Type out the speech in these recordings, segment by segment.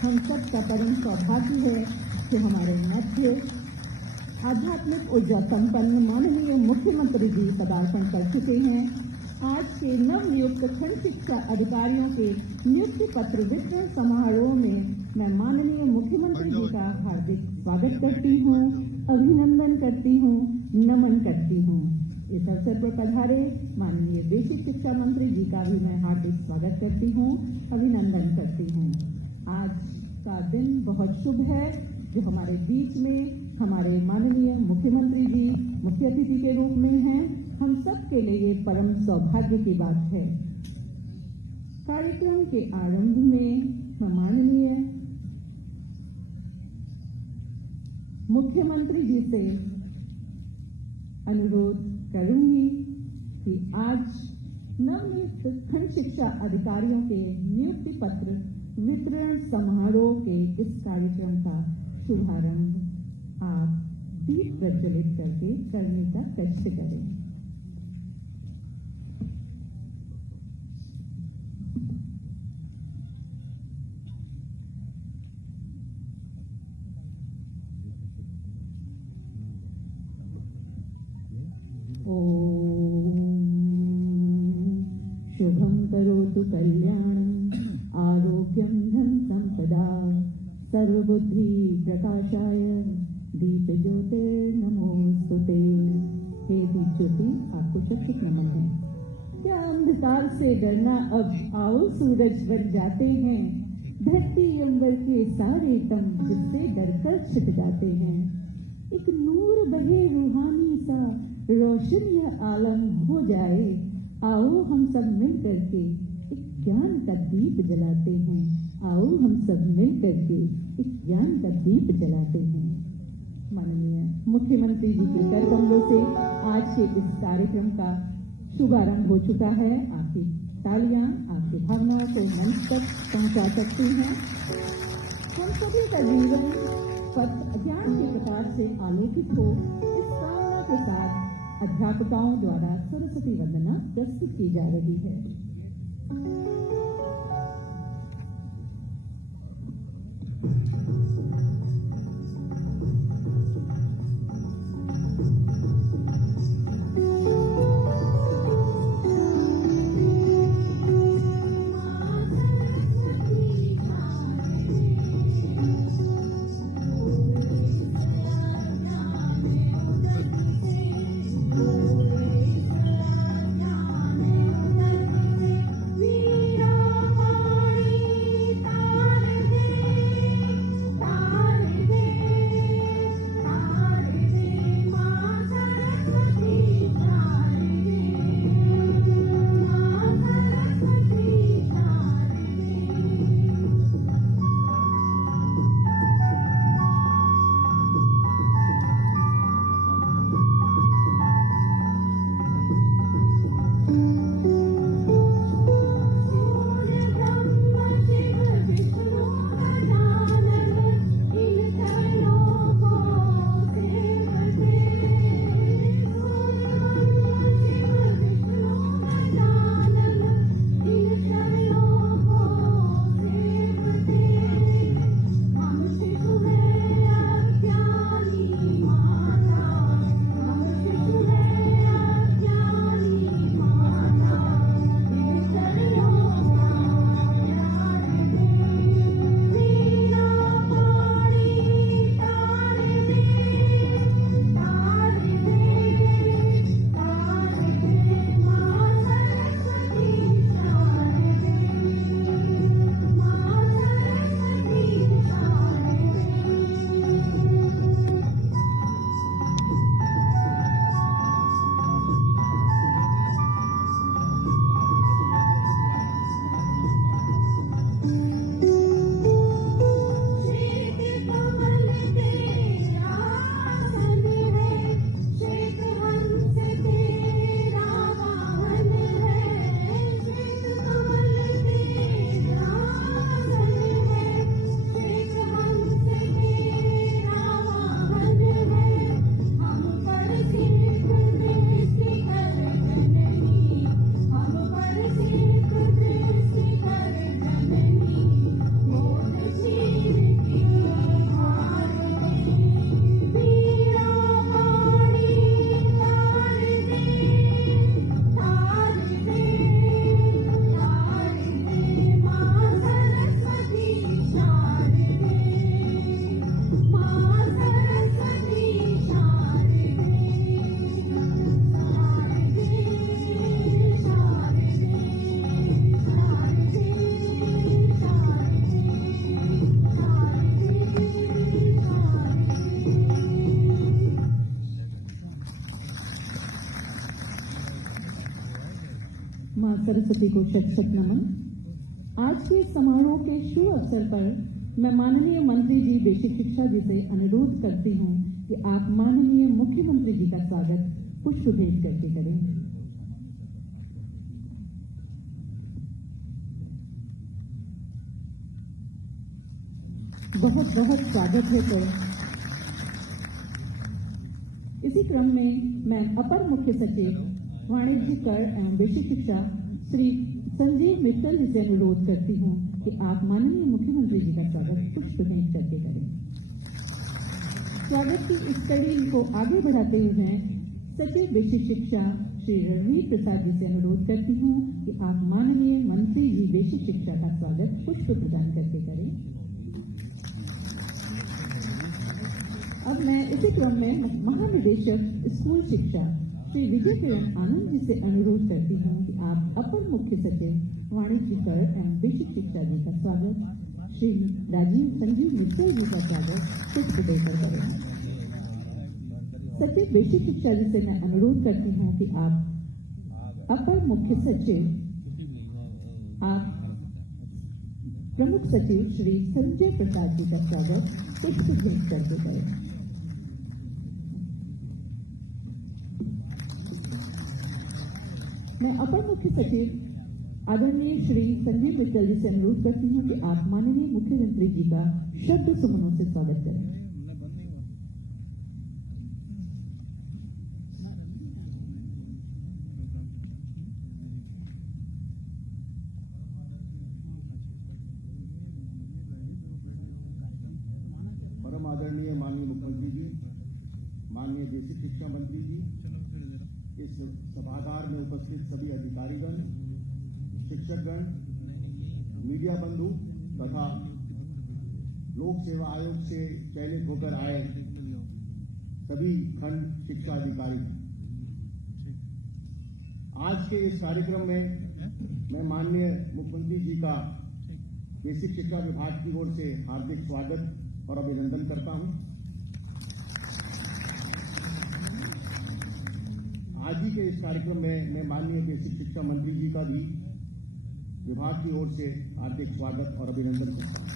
हम सबका परम सौभाग्य है कि हमारे मध्य आध्यात्मिक ऊर्जा संपन्न माननीय मुख्यमंत्री जी पदार्पण कर चुके हैं। आज के नवनियुक्त खंड शिक्षा अधिकारियों के नियुक्ति पत्र वितरण समारोह में मैं माननीय मुख्यमंत्री जी का हार्दिक स्वागत करती हूँ, अभिनंदन करती हूँ, नमन करती हूँ। इस अवसर पर पधारे माननीय बेसिक शिक्षा मंत्री जी का भी मैं हार्दिक स्वागत करती हूँ, अभिनंदन करती हूँ। आज का दिन बहुत शुभ है जो हमारे बीच में हमारे माननीय मुख्यमंत्री जी मुख्य अतिथि के रूप में हैं। हम सब के लिए ये परम सौभाग्य की बात है। कार्यक्रम के आरंभ में मैं माननीय मुख्यमंत्री जी से अनुरोध करूंगी कि आज नवनियुक्त खंड शिक्षा अधिकारियों के नियुक्ति पत्र वितरण समारोह के इस कार्यक्रम का शुभारंभ आप दीप प्रज्वलित करके करने का कष्ट करें। शुभं करोतु कल्याणं आरोग्यं धन संपदा सर्वबुद्धि प्रकाशाय दीप ज्योतिर्नमोस्तुते। हे दीप ज्योति, आपको शत नमन है। क्या अंधकार से डरना, अब आओ सूरज बन जाते हैं। धरती अंबर के सारे तम जिससे डरकर छिप जाते हैं। एक नूर बहे रूहानी सा रोशन यह आलम हो जाए। आओ हम सब मिल करके एक ज्ञान का दीप जलाते हैं। आओ हम सब मिल करके एक ज्ञान का दीप जलाते हैं। माननीय मुख्यमंत्री जी के कर कमलों से आज के इस कार्यक्रम का शुभारंभ हो चुका है। आपकी तालियां आपकी भावनाओं को मंच तक पहुंचा सकती हैं। हम सभी का जीवन पथ ज्ञान के प्रकाश से आलोकित हो, इस कामना के साथ अध्यापकों द्वारा सरस्वती वंदना प्रस्तुत की जा रही है। वीरा सरस्वती को शत शत नमन। आज के समारोह के शुभ अवसर पर मैं माननीय मंत्री जी बेसिक शिक्षा जी से अनुरोध करती हूँ कि आप माननीय मुख्यमंत्री जी का स्वागत पुष्प भेंट करके करें। बहुत बहुत स्वागत है। तो इसी क्रम में मैं अपर मुख्य सचिव वाणिज्य कर एवं बेसिक शिक्षा श्री संजीव मित्तल जी से अनुरोध करती हूँ कि आप माननीय मुख्यमंत्री जी का स्वागत पुष्प भेंट करके करें। स्वागत की इस कड़ी को आगे बढ़ाते हुए मैं सचिव बेसिक शिक्षा श्री रणवीर प्रसाद जी से अनुरोध करती हूँ कि आप माननीय मंत्री जी बेसिक शिक्षा का स्वागत पुष्प प्रदान करके करें। अब मैं इसी क्रम में महानिदेशक स्कूल शिक्षा श्री विजय किरण आनंद जी से अनुरोध करती हूँ कि आप अपर मुख्य सचिव वाणिज्य कर एवं बेसिक शिक्षा जी का स्वागत श्री संजीव मित्तल जी का स्वागत पुष्प देकर करें। सचिव बेसिक शिक्षा जी से मैं अनुरोध करती हूँ कि आप अपर मुख्य सचिव आप प्रमुख सचिव श्री संजय प्रसाद जी का स्वागत पुष्प भेंट करके करें। मैं अपर मुख्य सचिव आदरणीय श्री संजीव मित्तल जी से अनुरोध करती हूँ कि आप माननीय मुख्यमंत्री जी का शब्द सुमनों से स्वागत करें। परम आदरणीय माननीय मुख्यमंत्री जी, माननीय बेसिक शिक्षा मंत्री जी, इस सभागार में उपस्थित सभी अधिकारीगण, शिक्षकगण, मीडिया बंधु तथा लोक सेवा आयोग से चयनित होकर आए सभी खंड शिक्षा अधिकारी, आज के इस कार्यक्रम में मैं माननीय मुख्यमंत्री जी का बेसिक शिक्षा विभाग की ओर से हार्दिक स्वागत और अभिनंदन करता हूं। आज ही के इस कार्यक्रम में मैं माननीय बेसिक शिक्षा मंत्री जी का भी विभाग की ओर से हार्दिक स्वागत और अभिनंदन करता हूं।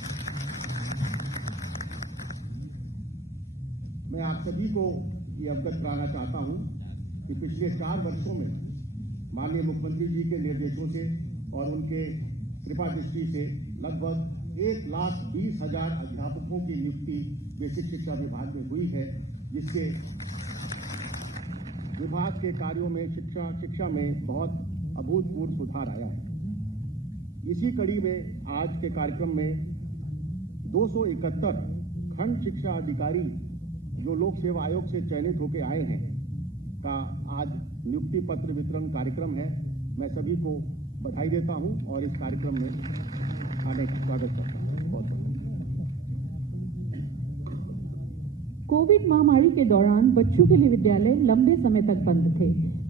मैं आप सभी को ये अवगत कराना चाहता हूं कि पिछले 4 वर्षों में माननीय मुख्यमंत्री जी के निर्देशों से और उनके कृपा दृष्टि से लगभग 1,20,000 अध्यापकों की नियुक्ति बेसिक शिक्षा विभाग में हुई है, जिससे विभाग के कार्यों में शिक्षा में बहुत अभूतपूर्व सुधार आया है। इसी कड़ी में आज के कार्यक्रम में 271 खंड शिक्षा अधिकारी जो लोक सेवा आयोग से चयनित होकर आए हैं का आज नियुक्ति पत्र वितरण कार्यक्रम है। मैं सभी को बधाई देता हूं और इस कार्यक्रम में आने का स्वागत करता हूं। बहुत बहुत कोविड महामारी के दौरान बच्चों के लिए विद्यालय लंबे समय तक बंद थे,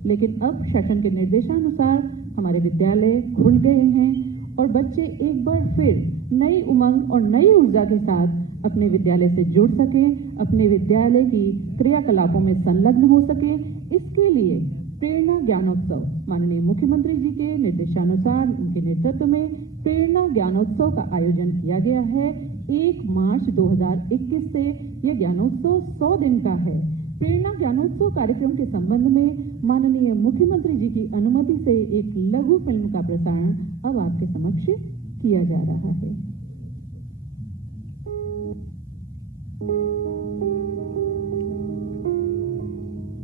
लेकिन अब शासन के निर्देशानुसार हमारे विद्यालय खुल गए हैं और बच्चे एक बार फिर नई उमंग और नई ऊर्जा के साथ अपने विद्यालय से जुड़ सके, अपने विद्यालय की क्रियाकलापों में संलग्न हो सके। इसके लिए प्रेरणा ज्ञानोत्सव माननीय मुख्यमंत्री जी के निर्देशानुसार उनके नेतृत्व में प्रेरणा ज्ञानोत्सव का आयोजन किया गया है। 1 मार्च 2021 से यह ज्ञानोत्सव 100 दिन का है। प्रेरणा ज्ञानोत्सव कार्यक्रम के संबंध में माननीय मुख्यमंत्री जी की अनुमति से एक लघु फिल्म का प्रसारण अब आपके समक्ष किया जा रहा है।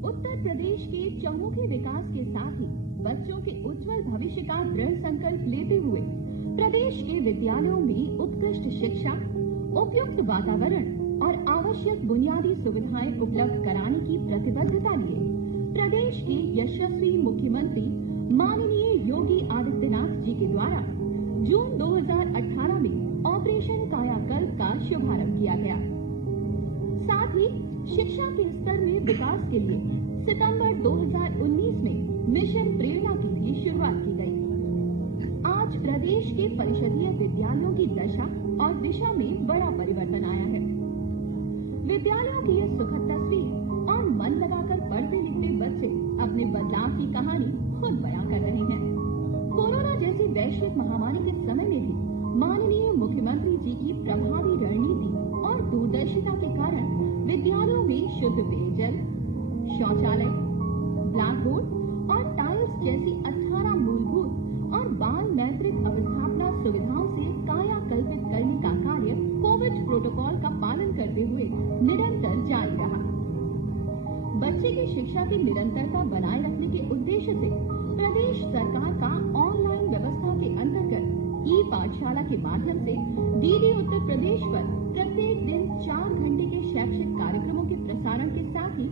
उत्तर प्रदेश के चहुमुखी विकास के साथ ही बच्चों के उज्जवल भविष्य का दृढ़ संकल्प लेते हुए प्रदेश के विद्यालयों में उत्कृष्ट शिक्षा, उपयुक्त वातावरण और आवश्यक बुनियादी सुविधाएं उपलब्ध कराने की प्रतिबद्धता लिए प्रदेश के यशस्वी मुख्यमंत्री माननीय योगी आदित्यनाथ जी के द्वारा जून 2018 में ऑपरेशन कायाकल्प का शुभारंभ किया गया। साथ ही शिक्षा के स्तर में विकास के लिए सितंबर 2019 में मिशन प्रेरणा की भी शुरुआत की गई। आज प्रदेश के परिषदीय विद्यालयों की दशा और दिशा में बड़ा परिवर्तन आया है। विद्यालयों की यह सुखद तस्वीर और मन लगाकर पढ़ते लिखते बच्चे अपने बदलाव की कहानी खुद बयां कर रहे हैं। कोरोना प्रभावी रणनीति और दूरदर्शिता के कारण विद्यालयों में शुद्ध पेयजल, शौचालय, ब्लैक बोर्ड और टाइल्स जैसी 18 मूलभूत और बाल मैत्रिक अवस्थापना सुविधाओं से कायाकल्पित करने का कार्य कोविड प्रोटोकॉल का पालन करते हुए निरंतर जारी रहा। बच्चे की शिक्षा की निरंतरता बनाए रखने के उद्देश्य से प्रदेश सरकार का ऑनलाइन व्यवस्था के अंतर्गत ई पाठशाला के माध्यम से डीडी उत्तर प्रदेश पर प्रत्येक दिन 4 घंटे के शैक्षिक कार्यक्रमों के प्रसारण के साथ ही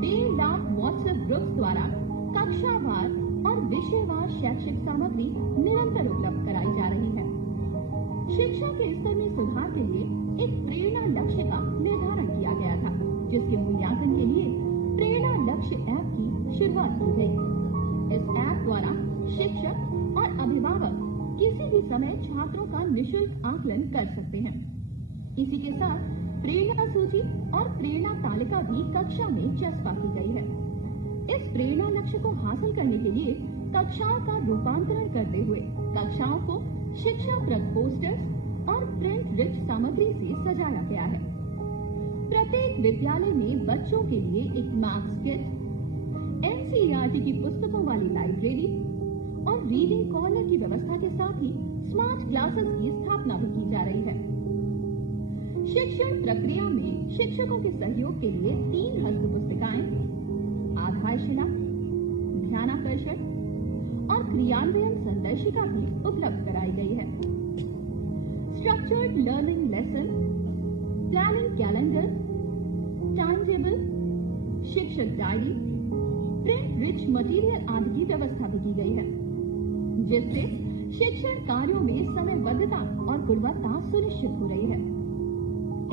1.5 लाख व्हाट्सएप ग्रुप्स द्वारा कक्षावार और विषयवार शैक्षिक सामग्री निरंतर उपलब्ध कराई जा रही है। शिक्षा के स्तर में सुधार के लिए एक प्रेरणा लक्ष्य का निर्धारण किया गया था, जिसके मूल्यांकन के लिए प्रेरणा लक्ष्य ऐप की शुरुआत की गई। इस ऐप द्वारा शिक्षक और अभिभावक किसी भी समय छात्रों का निशुल्क आकलन कर सकते हैं। इसी के साथ प्रेरणा सूची और प्रेरणा तालिका भी कक्षा में चस्पा की गई है। इस प्रेरणा लक्ष्य को हासिल करने के लिए कक्षाओं का रूपांतरण करते हुए कक्षाओं को शिक्षाप्रद पोस्टर्स और प्रिंट रिच सामग्री से सजाया गया है। प्रत्येक विद्यालय में बच्चों के लिए एक मैथ्स किट, एनसीईआरटी की पुस्तकों वाली लाइब्रेरी और रीडिंग कॉर्नर की व्यवस्था के साथ ही स्मार्ट क्लासेस की स्थापना भी की जा रही है। शिक्षण प्रक्रिया में शिक्षकों के सहयोग के लिए 3 हस्त पुस्तिकाएं, आधारशिला, ध्यानाकर्षण और क्रियान्वयन संदर्शिका भी उपलब्ध कराई गई है। Structured learning lesson, planning calendar, time table, शिक्षक डायरी, प्रिंट रिच मटेरियल आदि की व्यवस्था भी की गई है, जिससे शिक्षण कार्यों में समयबद्धता और गुणवत्ता सुनिश्चित हो रही है।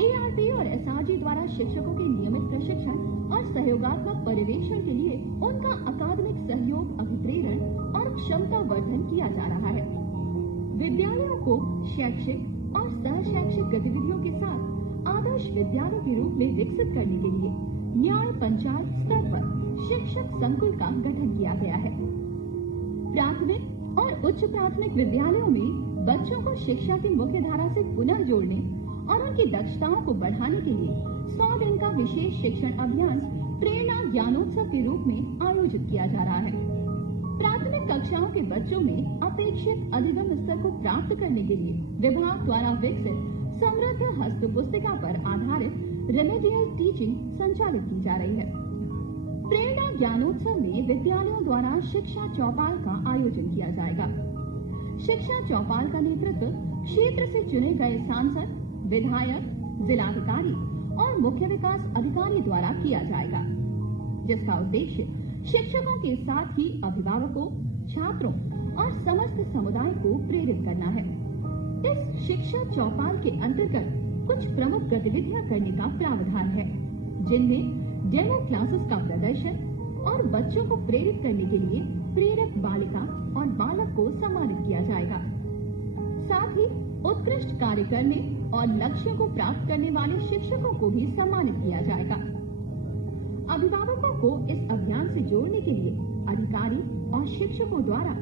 एआरटी और एसआरजी द्वारा शिक्षकों के नियमित प्रशिक्षण और सहयोगात्मक पर्यवेक्षण के लिए उनका अकादमिक सहयोग, अभिप्रेरण और क्षमता वर्धन किया जा रहा है। विद्यालयों को शैक्षिक और सह शैक्षिक गतिविधियों के साथ आदर्श विद्यालयों के रूप में विकसित करने के लिए न्याय पंचायत स्तर पर शिक्षक संकुल का गठन किया गया है। प्राथमिक और उच्च प्राथमिक विद्यालयों में बच्चों को शिक्षा की मुख्य धारा से पुनः जोड़ने और उनकी दक्षताओं को बढ़ाने के लिए 100 दिन का विशेष शिक्षण अभियान प्रेरणा ज्ञानोत्सव के रूप में आयोजित किया जा रहा है। प्राथमिक कक्षाओं के बच्चों में अपेक्षित अधिगम स्तर को प्राप्त करने के लिए विभाग द्वारा विकसित समृद्ध हस्त पुस्तिका पर आधारित रेमेडियल टीचिंग संचालित की जा रही है। प्रेरणा ज्ञानोत्सव में विद्यालयों द्वारा शिक्षा चौपाल का आयोजन किया जाएगा। शिक्षा चौपाल का नेतृत्व क्षेत्र से चुने गए सांसद, विधायक, जिलाधिकारी और मुख्य विकास अधिकारी द्वारा किया जाएगा, जिसका उद्देश्य शिक्षकों के साथ ही अभिभावकों, छात्रों और समस्त समुदाय को प्रेरित करना है। इस शिक्षा चौपाल के अंतर्गत कुछ प्रमुख गतिविधियां करने का प्रावधान है, जिनमें डेमो क्लासेस का प्रदर्शन और बच्चों को प्रेरित करने के लिए प्रेरक बालिका और बालक को सम्मानित किया जाएगा। साथ ही उत्कृष्ट कार्य करने और लक्ष्यों को प्राप्त करने वाले शिक्षकों को भी सम्मानित किया जाएगा। अभिभावकों को इस अभियान से जोड़ने के लिए अधिकारी और शिक्षकों द्वारा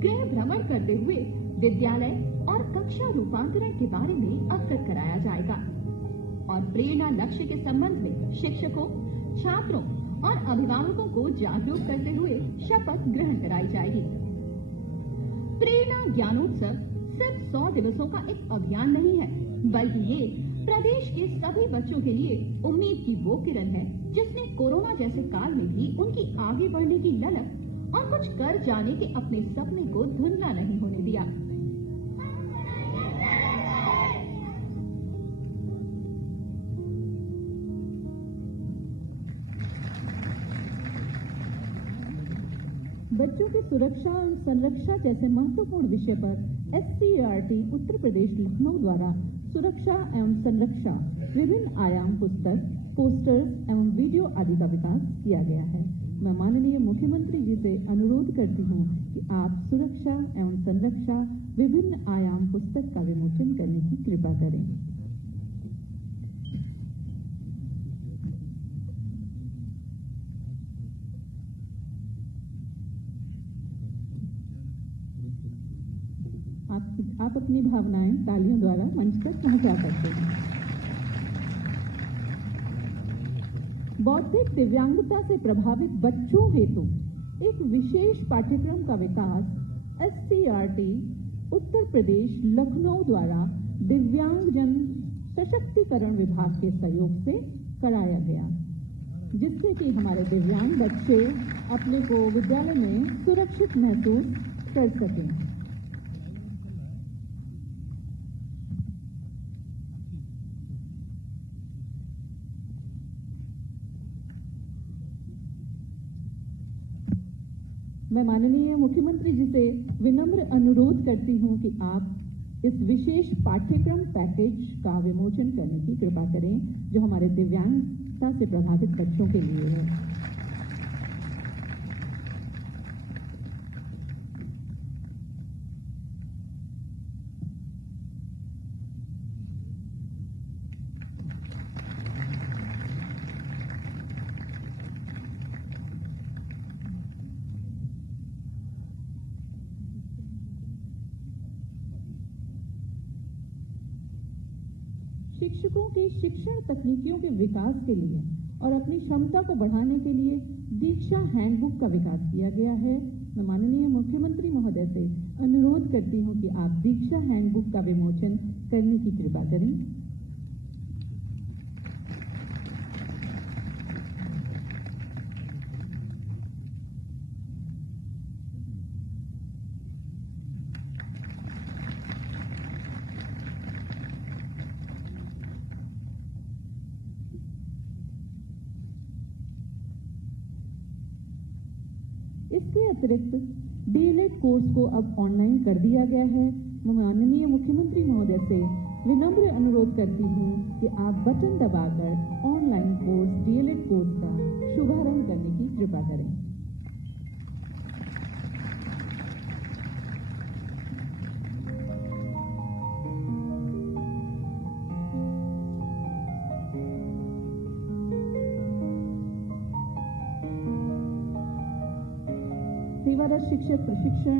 गृह भ्रमण करते हुए विद्यालय और कक्षा रूपांतरण के बारे में अवगत कराया जाएगा और प्रेरणा लक्ष्य के संबंध में शिक्षकों, छात्रों और अभिभावकों को जागरूक करते हुए शपथ ग्रहण कराई जाएगी। प्रेरणा ज्ञानोत्सव सिर्फ 100 दिवसों का एक अभियान नहीं है, बल्कि ये प्रदेश के सभी बच्चों के लिए उम्मीद की वो किरण है, जिसने कोरोना जैसे काल में भी उनकी आगे बढ़ने की ललक और कुछ कर जाने के अपने सपने को धुंधला नहीं होने दिया। बच्चों की सुरक्षा और संरक्षा जैसे महत्वपूर्ण विषय पर एससीईआरटी उत्तर प्रदेश लखनऊ द्वारा सुरक्षा एवं संरक्षा विभिन्न आयाम पुस्तक, पोस्टर्स एवं वीडियो आदि का विकास किया गया है। मैं माननीय मुख्यमंत्री जी से अनुरोध करती हूँ कि आप सुरक्षा एवं संरक्षा विभिन्न आयाम पुस्तक का विमोचन करने की कृपा करें। आप आप अपनी भावनाएं तालियों द्वारा मंच तक पहुंचा सकते हैं। बौद्धिक दिव्यांगता से प्रभावित बच्चों हेतु एक विशेष पाठ्यक्रम का विकास SCRT उत्तर प्रदेश लखनऊ द्वारा दिव्यांगजन सशक्तिकरण विभाग के सहयोग से कराया गया, जिससे कि हमारे दिव्यांग बच्चे अपने को विद्यालय में सुरक्षित महसूस कर सकें। मैं माननीय मुख्यमंत्री जी से विनम्र अनुरोध करती हूं कि आप इस विशेष पाठ्यक्रम पैकेज का विमोचन करने की कृपा करें, जो हमारे दिव्यांगता से प्रभावित बच्चों के लिए है। शिक्षकों की शिक्षण तकनीकियों के विकास के लिए और अपनी क्षमता को बढ़ाने के लिए दीक्षा हैंडबुक का विकास किया गया है। मैं माननीय मुख्यमंत्री महोदय से अनुरोध करती हूं कि आप दीक्षा हैंडबुक का विमोचन करने की कृपा करें। इसके अतिरिक्त DLED कोर्स को अब ऑनलाइन कर दिया गया है। मैं माननीय मुख्यमंत्री महोदय से विनम्र अनुरोध करती हूं कि आप बटन दबाकर ऑनलाइन कोर्स DLED कोर्स का शुभारंभ करने की कृपा करें। सेवारत शिक्षक प्रशिक्षण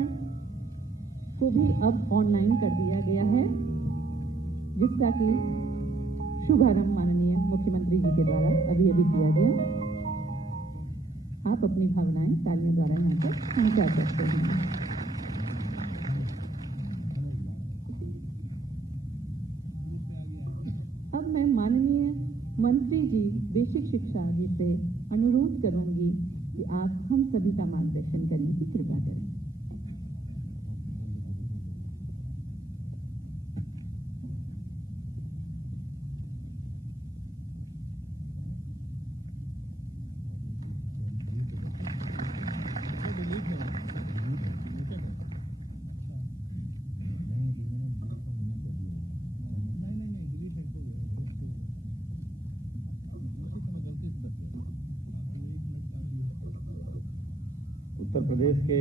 को भी अब ऑनलाइन कर दिया गया है, जिसका कि शुभारंभ माननीय मुख्यमंत्री जी के द्वारा अभी किया गया। आप अपनी भावनाएं तालियों द्वारा यहाँ पर पहुंचा सकते हैं। अब मैं माननीय मंत्री जी बेसिक शिक्षा जी से अनुरोध करूंगी कि आप हम सभी का मार्गदर्शन करने की कृपा करें। उत्तर प्रदेश के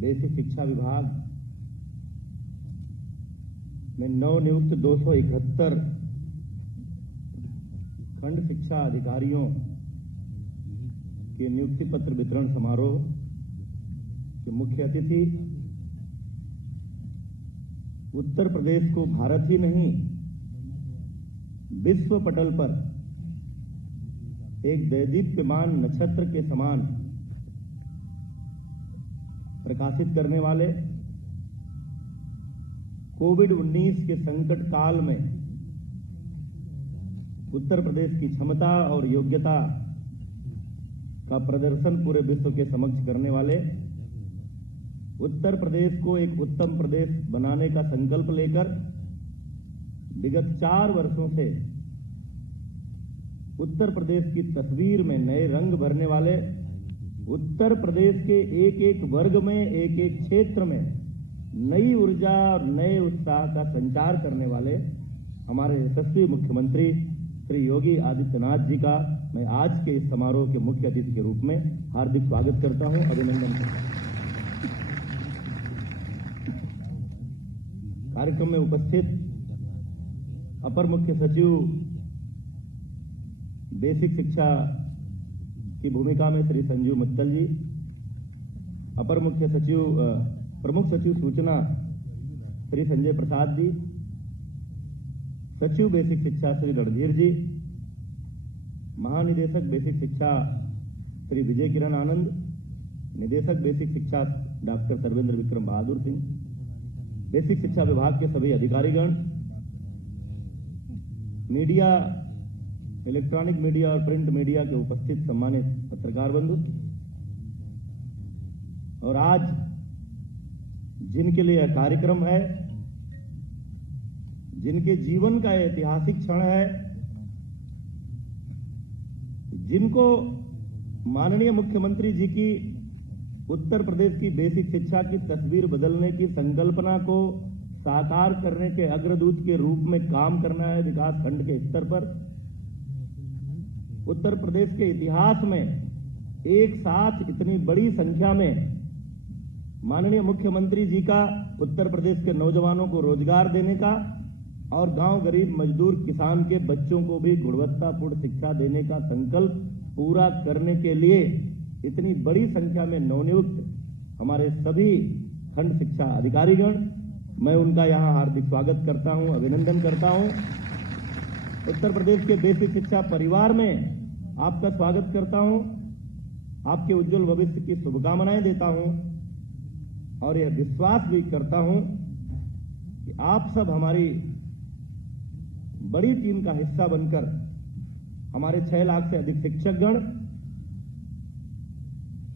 बेसिक शिक्षा विभाग में नवनियुक्त 271 खंड शिक्षा अधिकारियों के नियुक्ति पत्र वितरण समारोह के मुख्य अतिथि उत्तर प्रदेश को भारत ही नहीं विश्व पटल पर एक दैदीप्यमान नक्षत्र के समान प्रकाशित करने वाले कोविड-19 के संकट काल में उत्तर प्रदेश की क्षमता और योग्यता का प्रदर्शन पूरे विश्व के समक्ष करने वाले, उत्तर प्रदेश को एक उत्तम प्रदेश बनाने का संकल्प लेकर विगत 4 वर्षों से उत्तर प्रदेश की तस्वीर में नए रंग भरने वाले, उत्तर प्रदेश के एक एक वर्ग में, एक एक क्षेत्र में नई ऊर्जा और नए उत्साह का संचार करने वाले हमारे यशस्वी मुख्यमंत्री श्री योगी आदित्यनाथ जी का मैं आज के इस समारोह के मुख्य अतिथि के रूप में हार्दिक स्वागत करता हूं, अभिनंदन करता हूं। कार्यक्रम में उपस्थित अपर मुख्य सचिव बेसिक शिक्षा की भूमिका में श्री संजीव मित्तल जी, अपर मुख्य सचिव प्रमुख सचिव सूचना श्री संजय प्रसाद जी, सचिव बेसिक शिक्षा श्री रणधीर जी, महानिदेशक बेसिक शिक्षा श्री विजय किरण आनंद, निदेशक बेसिक शिक्षा डॉक्टर सर्वेंद्र विक्रम बहादुर सिंह, बेसिक शिक्षा विभाग के सभी अधिकारीगण, मीडिया, इलेक्ट्रॉनिक मीडिया और प्रिंट मीडिया के उपस्थित सम्मानित पत्रकार बंधु, और आज जिनके लिए यह कार्यक्रम है, जिनके जीवन का ऐतिहासिक क्षण है, जिनको माननीय मुख्यमंत्री जी की उत्तर प्रदेश की बेसिक शिक्षा की तस्वीर बदलने की संकल्पना को साकार करने के अग्रदूत के रूप में काम करना है विकास खंड के स्तर पर, उत्तर प्रदेश के इतिहास में एक साथ इतनी बड़ी संख्या में माननीय मुख्यमंत्री जी का उत्तर प्रदेश के नौजवानों को रोजगार देने का और गांव गरीब मजदूर किसान के बच्चों को भी गुणवत्तापूर्ण शिक्षा देने का संकल्प पूरा करने के लिए इतनी बड़ी संख्या में नवनियुक्त हमारे सभी खंड शिक्षा अधिकारीगण, मैं उनका यहां हार्दिक स्वागत करता हूं, अभिनंदन करता हूं। उत्तर प्रदेश के बेसिक शिक्षा परिवार में आपका स्वागत करता हूं, आपके उज्जवल भविष्य की शुभकामनाएं देता हूं और यह विश्वास भी करता हूं कि आप सब हमारी बड़ी टीम का हिस्सा बनकर हमारे 6 लाख से अधिक शिक्षकगण,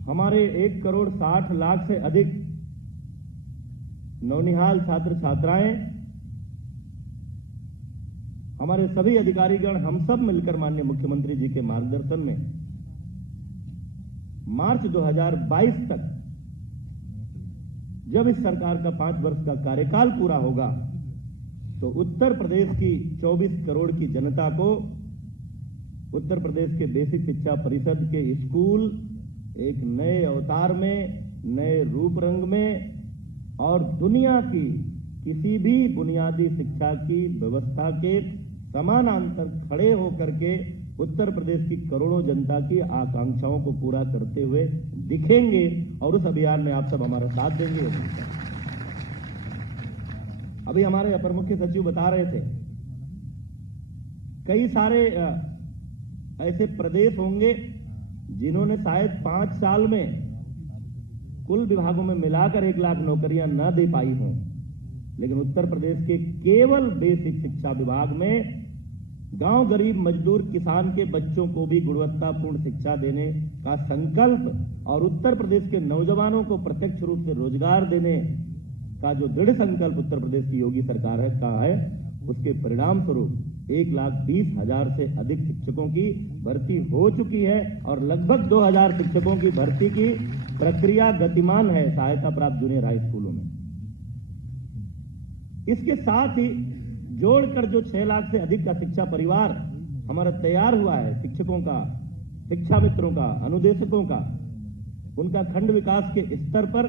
हमारे 1,60,00,000 से अधिक नौनिहाल छात्र छात्राएं, हमारे सभी अधिकारीगण, हम सब मिलकर माननीय मुख्यमंत्री जी के मार्गदर्शन में मार्च 2022 तक, जब इस सरकार का 5 वर्ष का कार्यकाल पूरा होगा, तो उत्तर प्रदेश की 24 करोड़ की जनता को उत्तर प्रदेश के बेसिक शिक्षा परिषद के स्कूल एक नए अवतार में, नए रूप रंग में और दुनिया की किसी भी बुनियादी शिक्षा की व्यवस्था के समानांतर खड़े होकर के उत्तर प्रदेश की करोड़ों जनता की आकांक्षाओं को पूरा करते हुए दिखेंगे और उस अभियान में आप सब हमारा साथ देंगे। अभी हमारे अपर मुख्य सचिव बता रहे थे, कई सारे ऐसे प्रदेश होंगे जिन्होंने शायद 5 साल में कुल विभागों में मिलाकर 1 लाख नौकरियां न दे पाई हों, लेकिन उत्तर प्रदेश के केवल बेसिक शिक्षा विभाग में गांव गरीब मजदूर किसान के बच्चों को भी गुणवत्तापूर्ण शिक्षा देने का संकल्प और उत्तर प्रदेश के नौजवानों को प्रत्यक्ष रूप से रोजगार देने का जो दृढ़ संकल्प उत्तर प्रदेश की योगी सरकार का है, उसके परिणाम स्वरूप 1,20,000 से अधिक शिक्षकों की भर्ती हो चुकी है और लगभग 2,000 शिक्षकों की भर्ती की प्रक्रिया गतिमान है सहायता प्राप्त जूनियर हाई स्कूलों में। इसके साथ ही जोड़कर जो 6 लाख से अधिक का शिक्षा परिवार हमारा तैयार हुआ है, शिक्षकों का, शिक्षा मित्रों का, अनुदेशकों का, उनका खंड विकास के स्तर पर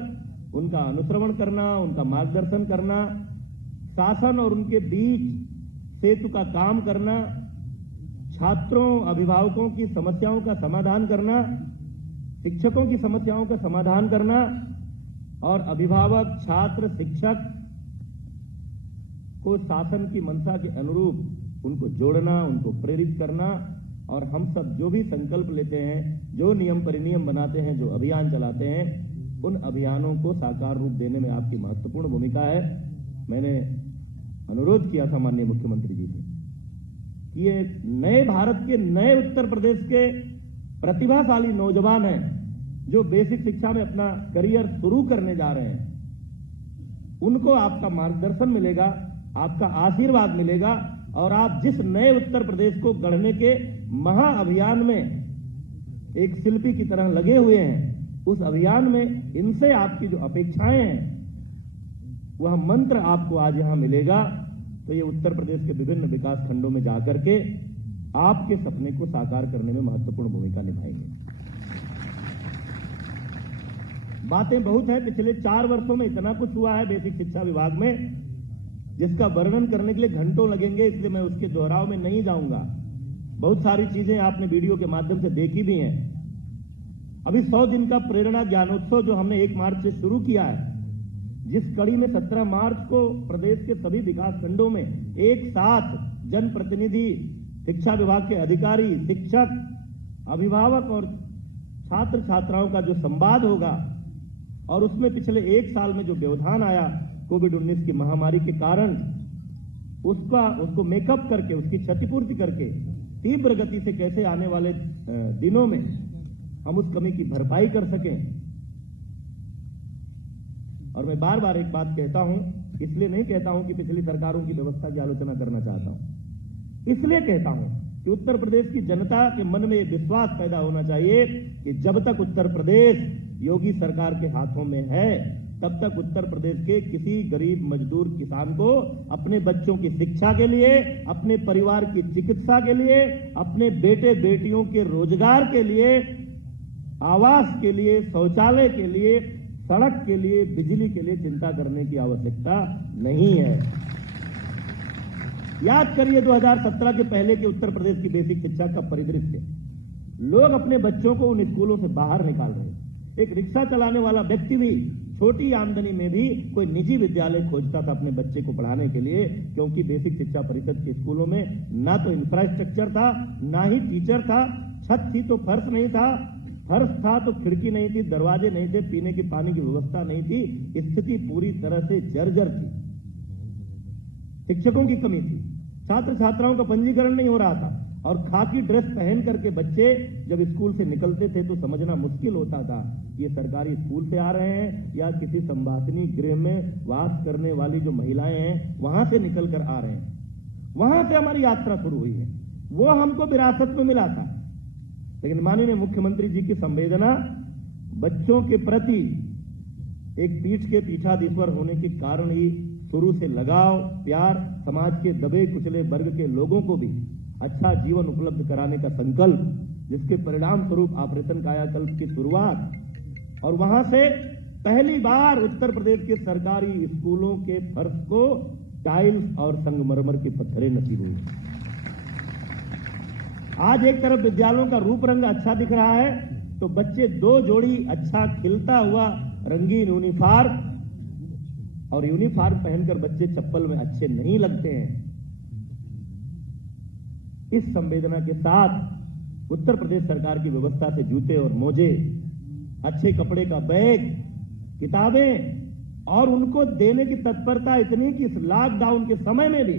उनका अनुश्रवण करना, उनका मार्गदर्शन करना, शासन और उनके बीच सेतु का काम करना, छात्रों अभिभावकों की समस्याओं का समाधान करना, शिक्षकों की समस्याओं का समाधान करना और अभिभावक, छात्र, शिक्षक को शासन की मंशा के अनुरूप उनको जोड़ना, उनको प्रेरित करना और हम सब जो भी संकल्प लेते हैं, जो नियम परिनियम बनाते हैं, जो अभियान चलाते हैं, उन अभियानों को साकार रूप देने में आपकी महत्वपूर्ण भूमिका है। मैंने अनुरोध किया था माननीय मुख्यमंत्री जी से कि ये नए भारत के, नए उत्तर प्रदेश के प्रतिभाशाली नौजवान हैं जो बेसिक शिक्षा में अपना करियर शुरू करने जा रहे हैं, उनको आपका मार्गदर्शन मिलेगा, आपका आशीर्वाद मिलेगा और आप जिस नए उत्तर प्रदेश को गढ़ने के महाअभियान में एक शिल्पी की तरह लगे हुए हैं, उस अभियान में इनसे आपकी जो अपेक्षाएं हैं, वह मंत्र आपको आज यहां मिलेगा। तो ये उत्तर प्रदेश के विभिन्न विकास खंडों में जाकर के आपके सपने को साकार करने में महत्वपूर्ण भूमिका निभाएंगे। बातें बहुत है, पिछले 4 वर्षों में इतना कुछ हुआ है बेसिक शिक्षा विभाग में जिसका वर्णन करने के लिए घंटों लगेंगे, इसलिए मैं उसके दोहराव में नहीं जाऊंगा। बहुत सारी चीजें आपने वीडियो के माध्यम से देखी भी हैं। अभी 100 दिन का प्रेरणा ज्ञानोत्सव जो हमने 1 मार्च से शुरू किया है, जिस कड़ी में 17 मार्च को प्रदेश के सभी विकास खंडों में एक साथ जनप्रतिनिधि, शिक्षा विभाग के अधिकारी, शिक्षक, अभिभावक और छात्र छात्राओं का जो संवाद होगा और उसमें पिछले एक साल में जो व्यवधान आया कोविड-19 की महामारी के कारण, उसको मेकअप करके, उसकी क्षतिपूर्ति करके तीव्र गति से कैसे आने वाले दिनों में हम उस कमी की भरपाई कर सकें। और मैं बार बार एक बात कहता हूं, इसलिए नहीं कहता हूं कि पिछली सरकारों की व्यवस्था की आलोचना करना चाहता हूं, इसलिए कहता हूं कि उत्तर प्रदेश की जनता के मन में विश्वास पैदा होना चाहिए कि जब तक उत्तर प्रदेश योगी सरकार के हाथों में है, तब तक उत्तर प्रदेश के किसी गरीब मजदूर किसान को अपने बच्चों की शिक्षा के लिए, अपने परिवार की चिकित्सा के लिए, अपने बेटे बेटियों के रोजगार के लिए, आवास के लिए, शौचालय के लिए, सड़क के लिए, बिजली के लिए चिंता करने की आवश्यकता नहीं है। याद करिए 2017 के पहले के उत्तर प्रदेश की बेसिक शिक्षा का परिदृश्य। लोग अपने बच्चों को उन स्कूलों से बाहर निकाल रहे हैं। एक रिक्शा चलाने वाला व्यक्ति भी छोटी आमदनी में भी कोई निजी विद्यालय खोजता था अपने बच्चे को पढ़ाने के लिए, क्योंकि बेसिक शिक्षा परिषद के स्कूलों में ना तो इंफ्रास्ट्रक्चर था, ना ही टीचर था। छत थी तो फर्श नहीं था, फर्श था तो खिड़की नहीं थी, दरवाजे नहीं थे, पीने के पानी की व्यवस्था नहीं थी। स्थिति पूरी तरह से जर्जर थी। शिक्षकों की कमी थी, छात्र छात्राओं का पंजीकरण नहीं हो रहा था, और खाकी ड्रेस पहन करके बच्चे जब स्कूल से निकलते थे तो समझना मुश्किल होता था ये सरकारी स्कूल से आ रहे हैं या किसी संवासिनी गृह में वास करने वाली जो महिलाएं हैं वहां से निकल कर आ रहे हैं। वहां से हमारी यात्रा शुरू हुई है, वो हमको विरासत में मिला था। लेकिन माननीय मुख्यमंत्री जी की संवेदना बच्चों के प्रति एक पीठ के पीठाधीश्वर होने के कारण ही शुरू से लगाव, प्यार, समाज के दबे कुचले वर्ग के लोगों को भी अच्छा जीवन उपलब्ध कराने का संकल्प, जिसके परिणाम स्वरूप ऑपरेशन कायाकल्प की शुरुआत, और वहां से पहली बार उत्तर प्रदेश के सरकारी स्कूलों के फर्श को टाइल्स और संगमरमर के पत्थरें नसीब हुई। आज एक तरफ विद्यालयों का रूप रंग अच्छा दिख रहा है तो बच्चे दो जोड़ी अच्छा खिलता हुआ रंगीन यूनिफॉर्म, और यूनिफॉर्म पहनकर बच्चे चप्पल में अच्छे नहीं लगते हैं। इस संवेदना के साथ उत्तर प्रदेश सरकार की व्यवस्था से जूते और मोजे, अच्छे कपड़े का बैग, किताबें, और उनको देने की तत्परता इतनी कि इस लॉकडाउन के समय में भी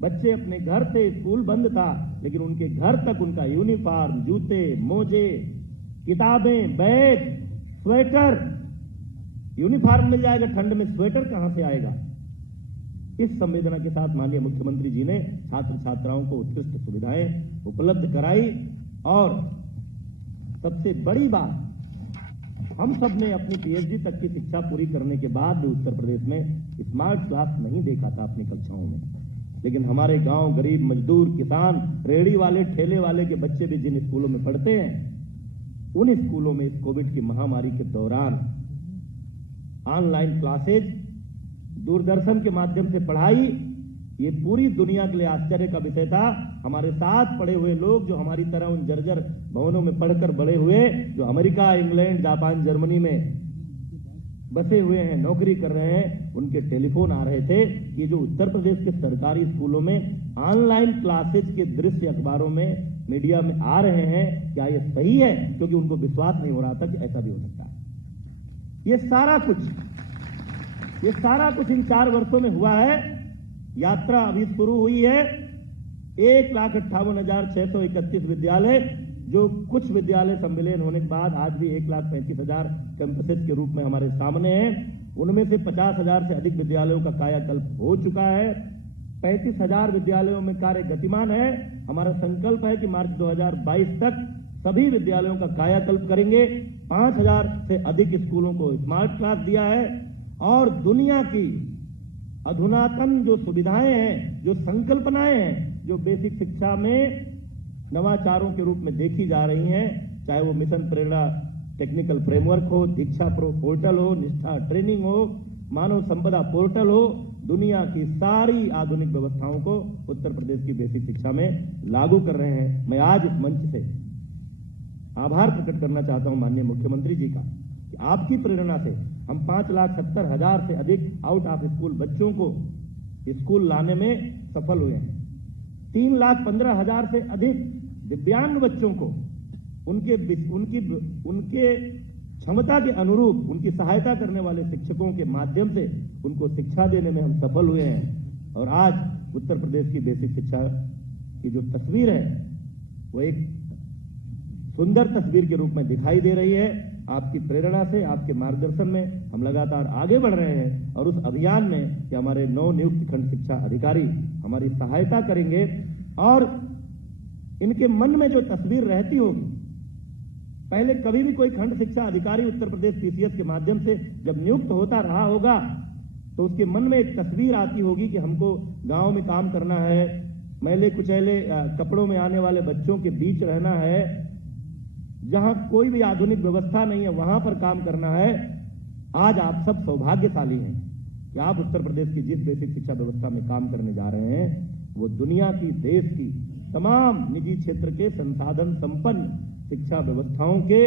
बच्चे अपने घर से, स्कूल बंद था लेकिन उनके घर तक उनका यूनिफॉर्म, जूते, मोजे, किताबें, बैग, स्वेटर, यूनिफॉर्म मिल जाएगा, ठंड में स्वेटर कहां से आएगा। इस संवेदना के साथ माननीय मुख्यमंत्री जी ने छात्र छात्राओं को उत्कृष्ट सुविधाएं उपलब्ध कराई, और सबसे बड़ी बात, हम सब ने अपनी पीएचडी तक की शिक्षा पूरी करने के बाद भी उत्तर प्रदेश में स्मार्ट क्लास नहीं देखा था अपनी कक्षाओं में। लेकिन हमारे गांव, गरीब मजदूर, किसान, रेहड़ी वाले, ठेले वाले के बच्चे भी जिन स्कूलों में पढ़ते हैं, उन स्कूलों में इस कोविड की महामारी के दौरान ऑनलाइन क्लासेज, दूरदर्शन के माध्यम से पढ़ाई, ये पूरी दुनिया के लिए आश्चर्य का विषय था। हमारे साथ पढ़े हुए लोग जो हमारी तरह उन जर्जर भवनों में पढ़कर बड़े हुए, जो अमेरिका, इंग्लैंड, जापान, जर्मनी में बसे हुए हैं, नौकरी कर रहे हैं, उनके टेलीफोन आ रहे थे कि जो उत्तर प्रदेश के सरकारी स्कूलों में ऑनलाइन क्लासेज के दृश्य अखबारों में, मीडिया में आ रहे हैं, क्या ये सही है? क्योंकि उनको विश्वास नहीं हो रहा था कि ऐसा भी हो सकता है। ये सारा कुछ इन 4 वर्षों में हुआ है। यात्रा अभी शुरू हुई है। 1,58,631 विद्यालय, जो कुछ विद्यालय सम्मिलन होने के बाद आज भी 1,35,000 कैंपसेस के रूप में हमारे सामने हैं। उनमें से 50,000 से अधिक विद्यालयों का कायाकल्प हो चुका है। 35,000 विद्यालयों में कार्य गतिमान है। हमारा संकल्प है कि मार्च 2022 तक सभी विद्यालयों का कायाकल्प करेंगे। 5,000 से अधिक स्कूलों को स्मार्ट क्लास दिया है, और दुनिया की अधुनातन जो सुविधाएं हैं, जो संकल्पनाएं हैं, जो बेसिक शिक्षा में नवाचारों के रूप में देखी जा रही हैं, चाहे वो मिशन प्रेरणा टेक्निकल फ्रेमवर्क हो, दीक्षा प्रो पोर्टल हो, निष्ठा ट्रेनिंग हो, मानव संपदा पोर्टल हो, दुनिया की सारी आधुनिक व्यवस्थाओं को उत्तर प्रदेश की बेसिक शिक्षा में लागू कर रहे हैं। मैं आज इस मंच से आभार प्रकट करना चाहता हूं माननीय मुख्यमंत्री जी का, कि आपकी प्रेरणा से हम 5,70,000 से अधिक आउट ऑफ स्कूल बच्चों को स्कूल लाने में सफल हुए हैं। 3,15,000 से अधिक दिव्यांग बच्चों को उनके क्षमता के अनुरूप उनकी सहायता करने वाले शिक्षकों के माध्यम से उनको शिक्षा देने में हम सफल हुए हैं। और आज उत्तर प्रदेश की बेसिक शिक्षा की जो तस्वीर है वो एक सुंदर तस्वीर के रूप में दिखाई दे रही है। आपकी प्रेरणा से, आपके मार्गदर्शन में हम लगातार आगे बढ़ रहे हैं और उस अभियान में कि हमारे नवनियुक्त खंड शिक्षा अधिकारी हमारी सहायता करेंगे और इनके मन में जो तस्वीर रहती होगी, पहले कभी भी कोई खंड शिक्षा अधिकारी उत्तर प्रदेश पीसीएस के माध्यम से जब नियुक्त होता रहा होगा तो उसके मन में एक तस्वीर आती होगी कि हमको गांव में काम करना है, मैले कुचैले कपड़ों में आने वाले बच्चों के बीच रहना है, जहां कोई भी आधुनिक व्यवस्था नहीं है वहां पर काम करना है। आज आप सब सौभाग्यशाली हैं कि आप उत्तर प्रदेश की जिस बेसिक शिक्षा व्यवस्था में काम करने जा रहे हैं वो दुनिया की, देश की तमाम निजी क्षेत्र के संसाधन संपन्न शिक्षा व्यवस्थाओं के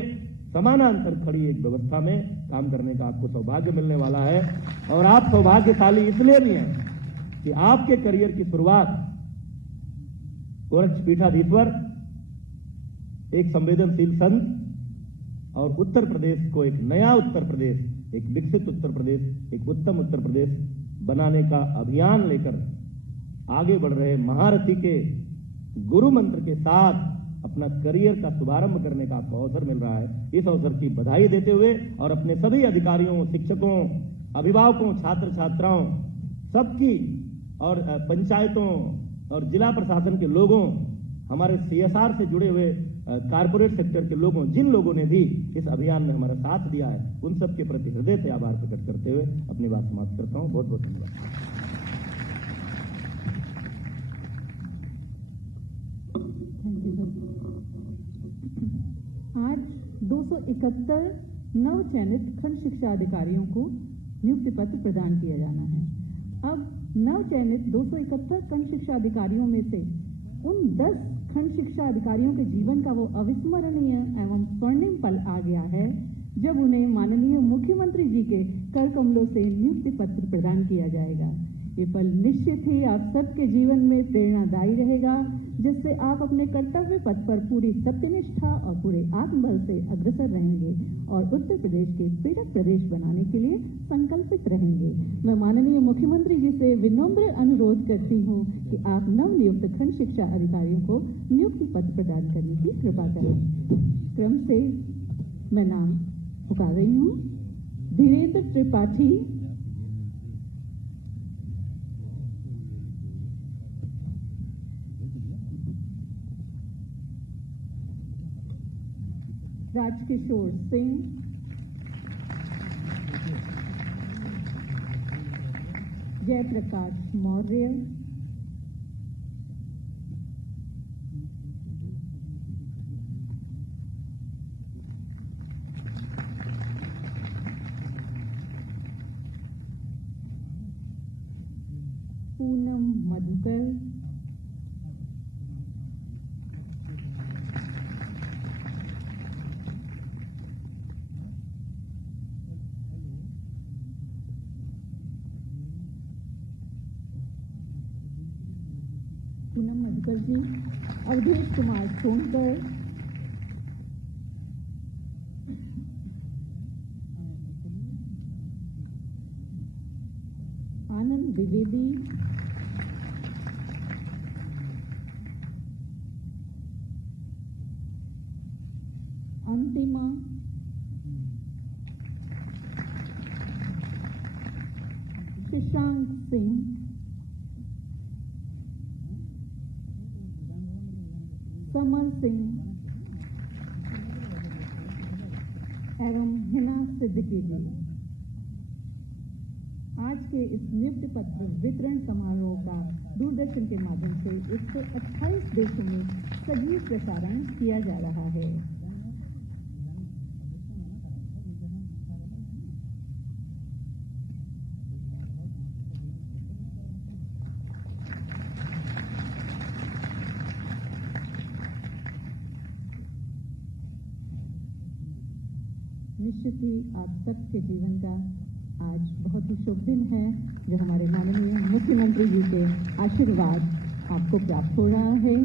समानांतर खड़ी एक व्यवस्था में काम करने का आपको सौभाग्य मिलने वाला है। और आप सौभाग्यशाली इसलिए भी हैं कि आपके करियर की शुरुआत गोरक्ष पीठाधीश्वर, एक संवेदनशील संत और उत्तर प्रदेश को एक नया उत्तर प्रदेश, एक विकसित उत्तर प्रदेश, एक उत्तम उत्तर प्रदेश बनाने का अभियान लेकर आगे बढ़ रहे महारथी के गुरु मंत्र के साथ अपना करियर का शुभारंभ करने का आपको अवसर मिल रहा है। इस अवसर की बधाई देते हुए और अपने सभी अधिकारियों, शिक्षकों, अभिभावकों, छात्र छात्राओं सबकी और पंचायतों और जिला प्रशासन के लोगों, हमारे सीएसआर से जुड़े हुए कारपोरेट सेक्टर के लोगों, जिन लोगों ने भी इस अभियान में हमारा साथ दिया है, उन सबके प्रति हृदय से आभार प्रकट करते हुए अपनी बात समाप्त करता हूं। बहुत बहुत धन्यवाद। आज 271 नव चयनित खंड शिक्षा अधिकारियों को नियुक्ति पत्र प्रदान किया जाना है। अब नव चयनित 271 खंड शिक्षा अधिकारियों में से उन 10 खंड शिक्षा अधिकारियों के जीवन का वो अविस्मरणीय एवं स्वर्णिम पल आ गया है जब उन्हें माननीय मुख्यमंत्री जी के कर कमलों से नियुक्ति पत्र प्रदान किया जाएगा। ये पल निश्चित ही आप सबके जीवन में प्रेरणादायी रहेगा, जिससे आप अपने कर्तव्य पथ पर पूरी सत्यनिष्ठा और पूरे आत्मबल से अग्रसर रहेंगे और उत्तर प्रदेश के प्रेरक प्रदेश बनाने के लिए संकल्पित रहेंगे। मैं माननीय मुख्यमंत्री जी से विनम्र अनुरोध करती हूँ कि आप नवनियुक्त खंड शिक्षा अधिकारियों को नियुक्ति पत्र प्रदान करने की कृपा करें। क्रम से मैं नाम पुकार रही हूँ। धीरेन्द्र त्रिपाठी, राजकिशोर सिंह, जयप्रकाश मौर्य, पूनम मधुकर, पूनम मधुकर जी, अवधेश कुमार सोनकर, आनंद द्विवेदी, अंतिमा, शशांक सिंह, समर सिंह एवं हिना सिद्दीकी जी। आज के इस नियुक्ति पत्र वितरण समारोह का दूरदर्शन के माध्यम से 128 देशों में सजीव प्रसारण किया जा रहा है। निश्चित ही आप सबके जीवन का आज बहुत ही शुभ दिन है, जो हमारे माननीय मुख्यमंत्री जी के आशीर्वाद आपको प्राप्त हो रहा है।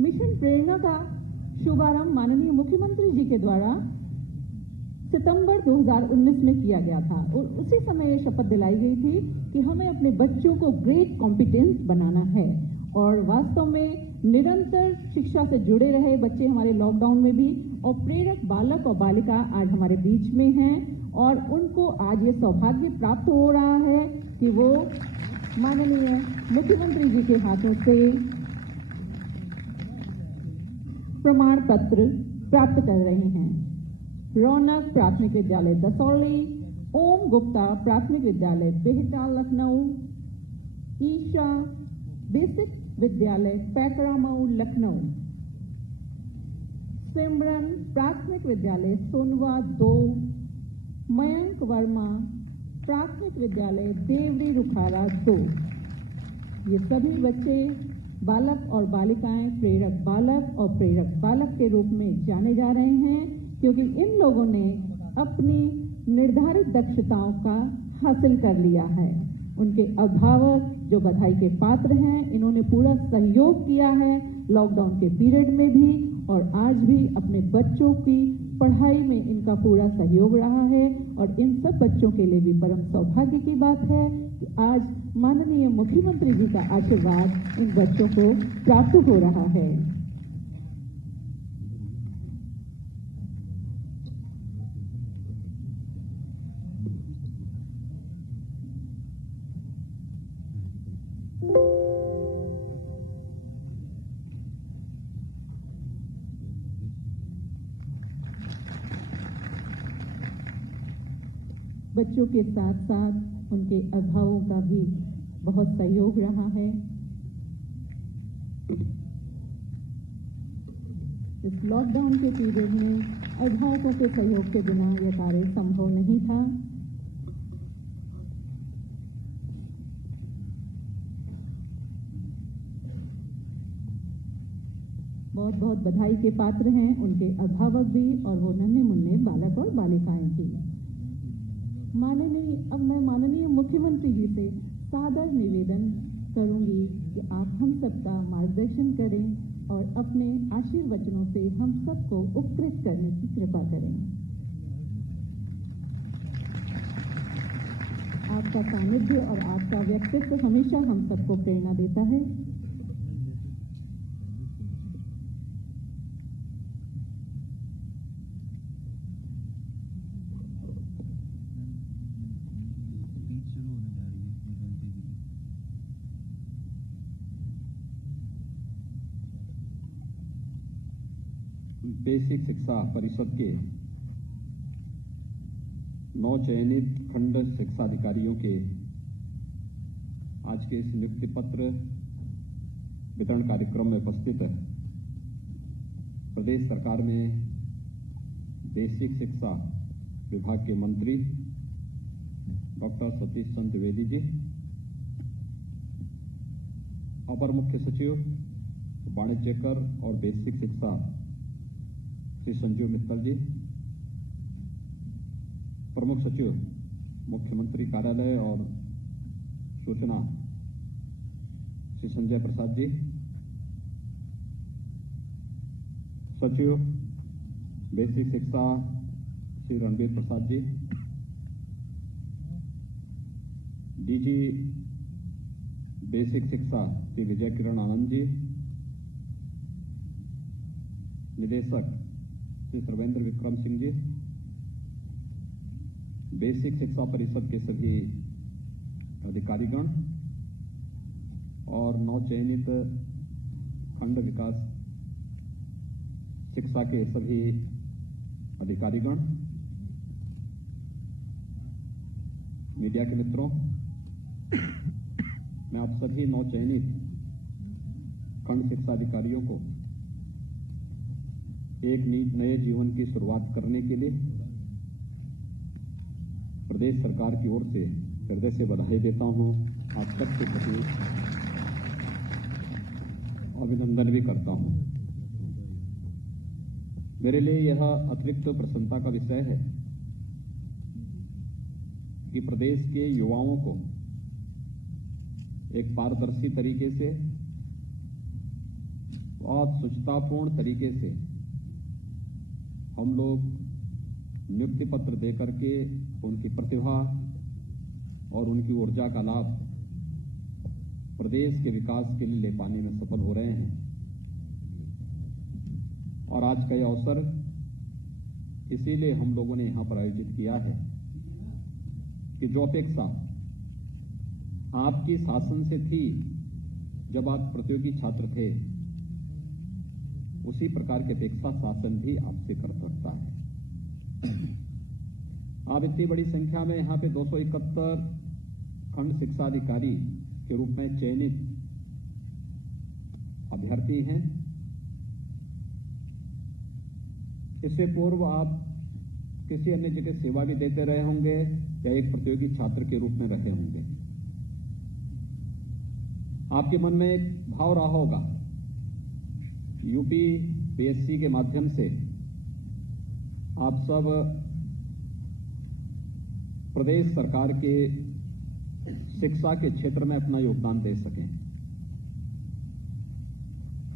मिशन प्रेरणा का शुभारंभ माननीय मुख्यमंत्री जी के द्वारा सितंबर 2019 में किया गया था और उसी समय ये शपथ दिलाई गई थी कि हमें अपने बच्चों को ग्रेट कॉम्पिटेंस बनाना है। और वास्तव में निरंतर शिक्षा से जुड़े रहे बच्चे हमारे लॉकडाउन में भी, और प्रेरक बालक और बालिका आज हमारे बीच में हैं, और उनको आज ये सौभाग्य प्राप्त हो रहा है कि वो माननीय मुख्यमंत्री जी के हाथों से प्रमाण पत्र प्राप्त कर रहे हैं। रौनक प्राथमिक विद्यालय दसौली, ओम गुप्ता प्राथमिक विद्यालय बेहटा लखनऊ, ईशा बेसिक विद्यालय पैकरामऊ लखनऊ, सिमरन प्राथमिक विद्यालय सोनवा 2, मयंक वर्मा प्राथमिक विद्यालय देवरी रुखारा 2। ये सभी बच्चे बालक और बालिकाएं प्रेरक बालक और प्रेरक बालक के रूप में जाने जा रहे हैं, क्योंकि इन लोगों ने अपनी निर्धारित दक्षताओं का हासिल कर लिया है। उनके अभिभावक जो बधाई के पात्र हैं, इन्होंने पूरा सहयोग किया है लॉकडाउन के पीरियड में भी, और आज भी अपने बच्चों की पढ़ाई में इनका पूरा सहयोग रहा है। और इन सब बच्चों के लिए भी परम सौभाग्य की बात है कि आज माननीय मुख्यमंत्री जी का आशीर्वाद इन बच्चों को प्राप्त हो रहा है। बच्चों के साथ साथ उनके अभिभावकों का भी बहुत सहयोग रहा है। इस लॉकडाउन के पीरियड में अभिभावकों के सहयोग के बिना यह कार्य संभव नहीं था। बहुत बहुत बधाई के पात्र हैं उनके अभिभावक भी, और वो नन्हे मुन्ने बालक और बालिकाएं भी। अब मैं माननीय मुख्यमंत्री जी से सादर निवेदन करूंगी कि आप हम सबका मार्गदर्शन करें और अपने आशीर्वचनों से हम सबको उपकृत करने की कृपा करें। आपका सानिध्य और आपका व्यक्तित्व हमेशा हम सबको प्रेरणा देता है। बेसिक शिक्षा परिषद के 9 चयनित खंड शिक्षा अधिकारियों के आज के इस नियुक्ति पत्र वितरण कार्यक्रम में उपस्थित प्रदेश सरकार में बेसिक शिक्षा विभाग के मंत्री डॉक्टर सतीश चंद्र द्विवेदी जी, अपर मुख्य सचिव वाणिज्य कर और बेसिक शिक्षा श्री संजीव मित्तल जी, प्रमुख सचिव मुख्यमंत्री कार्यालय और सूचना श्री संजय प्रसाद जी, सचिव बेसिक शिक्षा श्री रणबीर प्रसाद जी, डीजी बेसिक शिक्षा श्री विजय किरण आनंद जी, निदेशक श्री सर्वेंद्र विक्रम सिंह जी, बेसिक शिक्षा परिषद के सभी अधिकारीगण और 9 चयनित खंड विकास शिक्षा के सभी अधिकारीगण, मीडिया के मित्रों, मैं आप सभी 9 चयनित खंड शिक्षा अधिकारियों को एक नए जीवन की शुरुआत करने के लिए प्रदेश सरकार की ओर से हृदय से बधाई देता हूं। आप सबके प्रति अभिनंदन भी करता हूं। मेरे लिए यह अतिरिक्त प्रसन्नता का विषय है कि प्रदेश के युवाओं को एक पारदर्शी तरीके से और शुचितापूर्ण तरीके से हम लोग नियुक्ति पत्र देकर के उनकी प्रतिभा और उनकी ऊर्जा का लाभ प्रदेश के विकास के लिए ले पाने में सफल हो रहे हैं। और आज का यह अवसर इसीलिए हम लोगों ने यहां पर आयोजित किया है कि जो अपेक्षा आपकी शासन से थी जब आप प्रतियोगी छात्र थे, उसी प्रकार की अपेक्षा शासन भी आपसे कर सकता है। आप इतनी बड़ी संख्या में यहां पे 271 खंड शिक्षा अधिकारी के रूप में चयनित अभ्यर्थी हैं। इससे पूर्व आप किसी अन्य जगह सेवा भी देते रहे होंगे या एक प्रतियोगी छात्र के रूप में रहे होंगे। आपके मन में एक भाव रहा होगा, यूपी पीएससी के माध्यम से आप सब प्रदेश सरकार के शिक्षा के क्षेत्र में अपना योगदान दे सकें।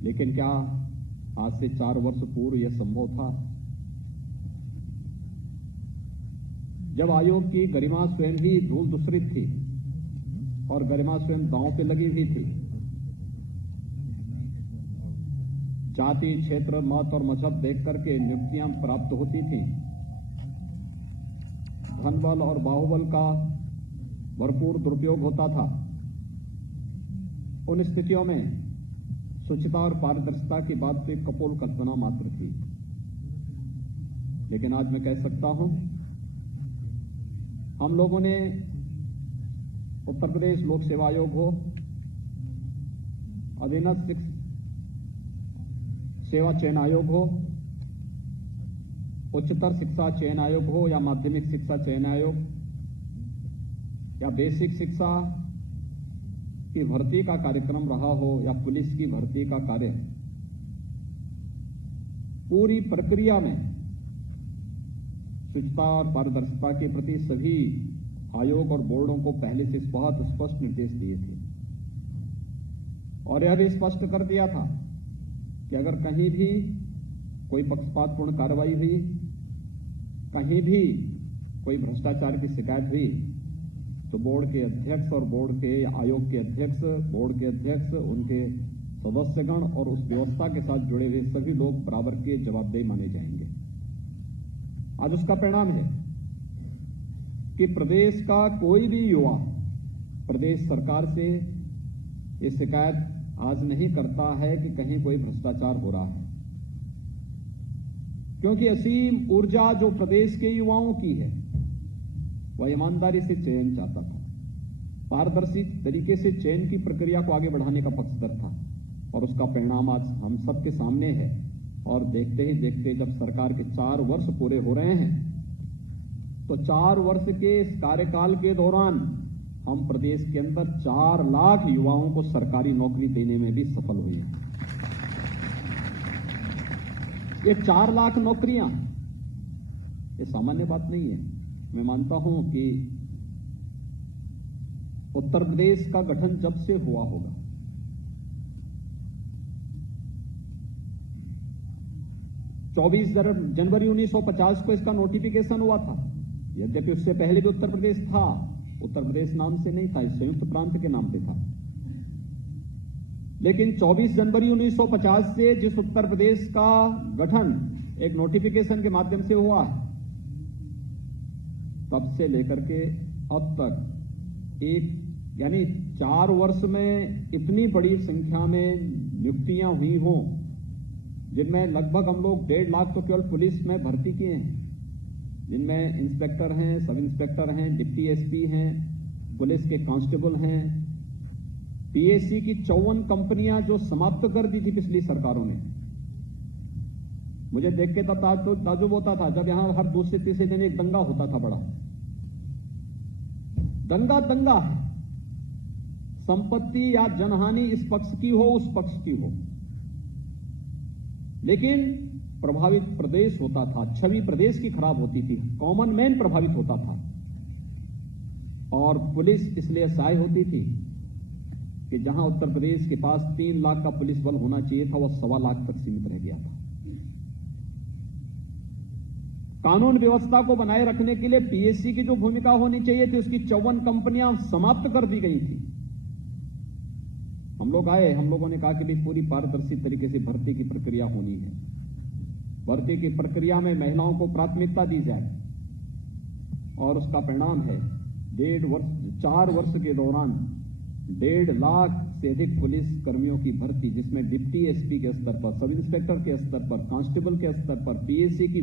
लेकिन क्या आज से 4 वर्ष पूर्व यह संभव था? जब आयोग की गरिमा स्वयं ही धूल दूसरित थी और गरिमा स्वयं दांव पे लगी हुई थी, जाति, क्षेत्र, मत और मजहब देख करके नियुक्तियां प्राप्त होती थी, धन बल और बाहुबल का भरपूर दुरुपयोग होता था। उन स्थितियों में शुचिता और पारदर्शिता की बात तो एक कपोल कल्पना मात्र थी। लेकिन आज मैं कह सकता हूं, हम लोगों ने उत्तर प्रदेश लोक सेवा आयोग हो, अधीनस्थ सेवा चयन आयोग हो, उच्चतर शिक्षा चयन आयोग हो या माध्यमिक शिक्षा चयन आयोग या बेसिक शिक्षा की भर्ती का कार्यक्रम रहा हो या पुलिस की भर्ती का कार्य, पूरी प्रक्रिया में शुचिता और पारदर्शिता के प्रति सभी आयोग और बोर्डों को पहले से बहुत स्पष्ट निर्देश दिए थे। और यह भी स्पष्ट कर दिया था कि अगर कहीं भी कोई पक्षपातपूर्ण कार्रवाई हुई, कहीं भी कोई भ्रष्टाचार की शिकायत हुई, तो बोर्ड के अध्यक्ष और बोर्ड के आयोग के अध्यक्ष, बोर्ड के अध्यक्ष, उनके सदस्यगण और उस व्यवस्था के साथ जुड़े हुए सभी लोग बराबर के जवाबदेही माने जाएंगे। आज उसका परिणाम है कि प्रदेश का कोई भी युवा प्रदेश सरकार से ये शिकायत आज नहीं करता है कि कहीं कोई भ्रष्टाचार हो रहा है, क्योंकि असीम ऊर्जा जो प्रदेश के युवाओं की है वह ईमानदारी से चयन चाहता था, पारदर्शी तरीके से चयन की प्रक्रिया को आगे बढ़ाने का पक्षधर था। और उसका परिणाम आज हम सबके सामने है। और देखते ही देखते जब सरकार के 4 वर्ष पूरे हो रहे हैं, तो 4 वर्ष के इस कार्यकाल के दौरान हम प्रदेश के अंदर 4 लाख युवाओं को सरकारी नौकरी देने में भी सफल हुए हैं। ये 4 लाख नौकरियां ये सामान्य बात नहीं है। मैं मानता हूं कि उत्तर प्रदेश का गठन जब से हुआ होगा, जनवरी 1950 को इसका नोटिफिकेशन हुआ था। यद्यपि उससे पहले भी उत्तर प्रदेश था, उत्तर प्रदेश नाम से नहीं था, संयुक्त प्रांत के नाम पे था। लेकिन 24 जनवरी 1950 से जिस उत्तर प्रदेश का गठन एक नोटिफिकेशन के माध्यम से हुआ है, तब से लेकर के अब तक यानी 4 वर्ष में इतनी बड़ी संख्या में नियुक्तियां हुई हों, जिनमें लगभग हम लोग 1.5 लाख तो केवल पुलिस में भर्ती किए हैं, जिनमें इंस्पेक्टर हैं, सब इंस्पेक्टर हैं, डिप्टी एसपी हैं, पुलिस के कांस्टेबल हैं। पीएससी की 54 कंपनियां जो समाप्त कर दी थी पिछली सरकारों ने, मुझे देख के ताजुब होता था जब यहां हर दूसरे तीसरे दिन एक दंगा होता था बड़ा, दंगा दंगा है। संपत्ति या जनहानि इस पक्ष की हो उस पक्ष की हो, लेकिन प्रभावित प्रदेश होता था, छवि प्रदेश की खराब होती थी, कॉमन मैन प्रभावित होता था। और पुलिस इसलिए असहाय होती थी कि जहां उत्तर प्रदेश के पास 3 लाख का पुलिस बल होना चाहिए था, वह 1.25 लाख तक सीमित रह गया था। कानून व्यवस्था को बनाए रखने के लिए पीएससी की जो भूमिका होनी चाहिए थी, उसकी 54 कंपनियां समाप्त कर दी गई थी। हम लोग आए, हम लोगों ने कहा कि भाई पूरी पारदर्शी तरीके से भर्ती की प्रक्रिया होनी है, भर्ती की प्रक्रिया में महिलाओं को प्राथमिकता दी जाए। और उसका परिणाम है 4 वर्ष के दौरान 1.5 लाख से अधिक पुलिस कर्मियों की भर्ती, जिसमें डिप्टी एसपी के स्तर पर, सब इंस्पेक्टर के स्तर पर, कांस्टेबल के स्तर पर, पीएससी की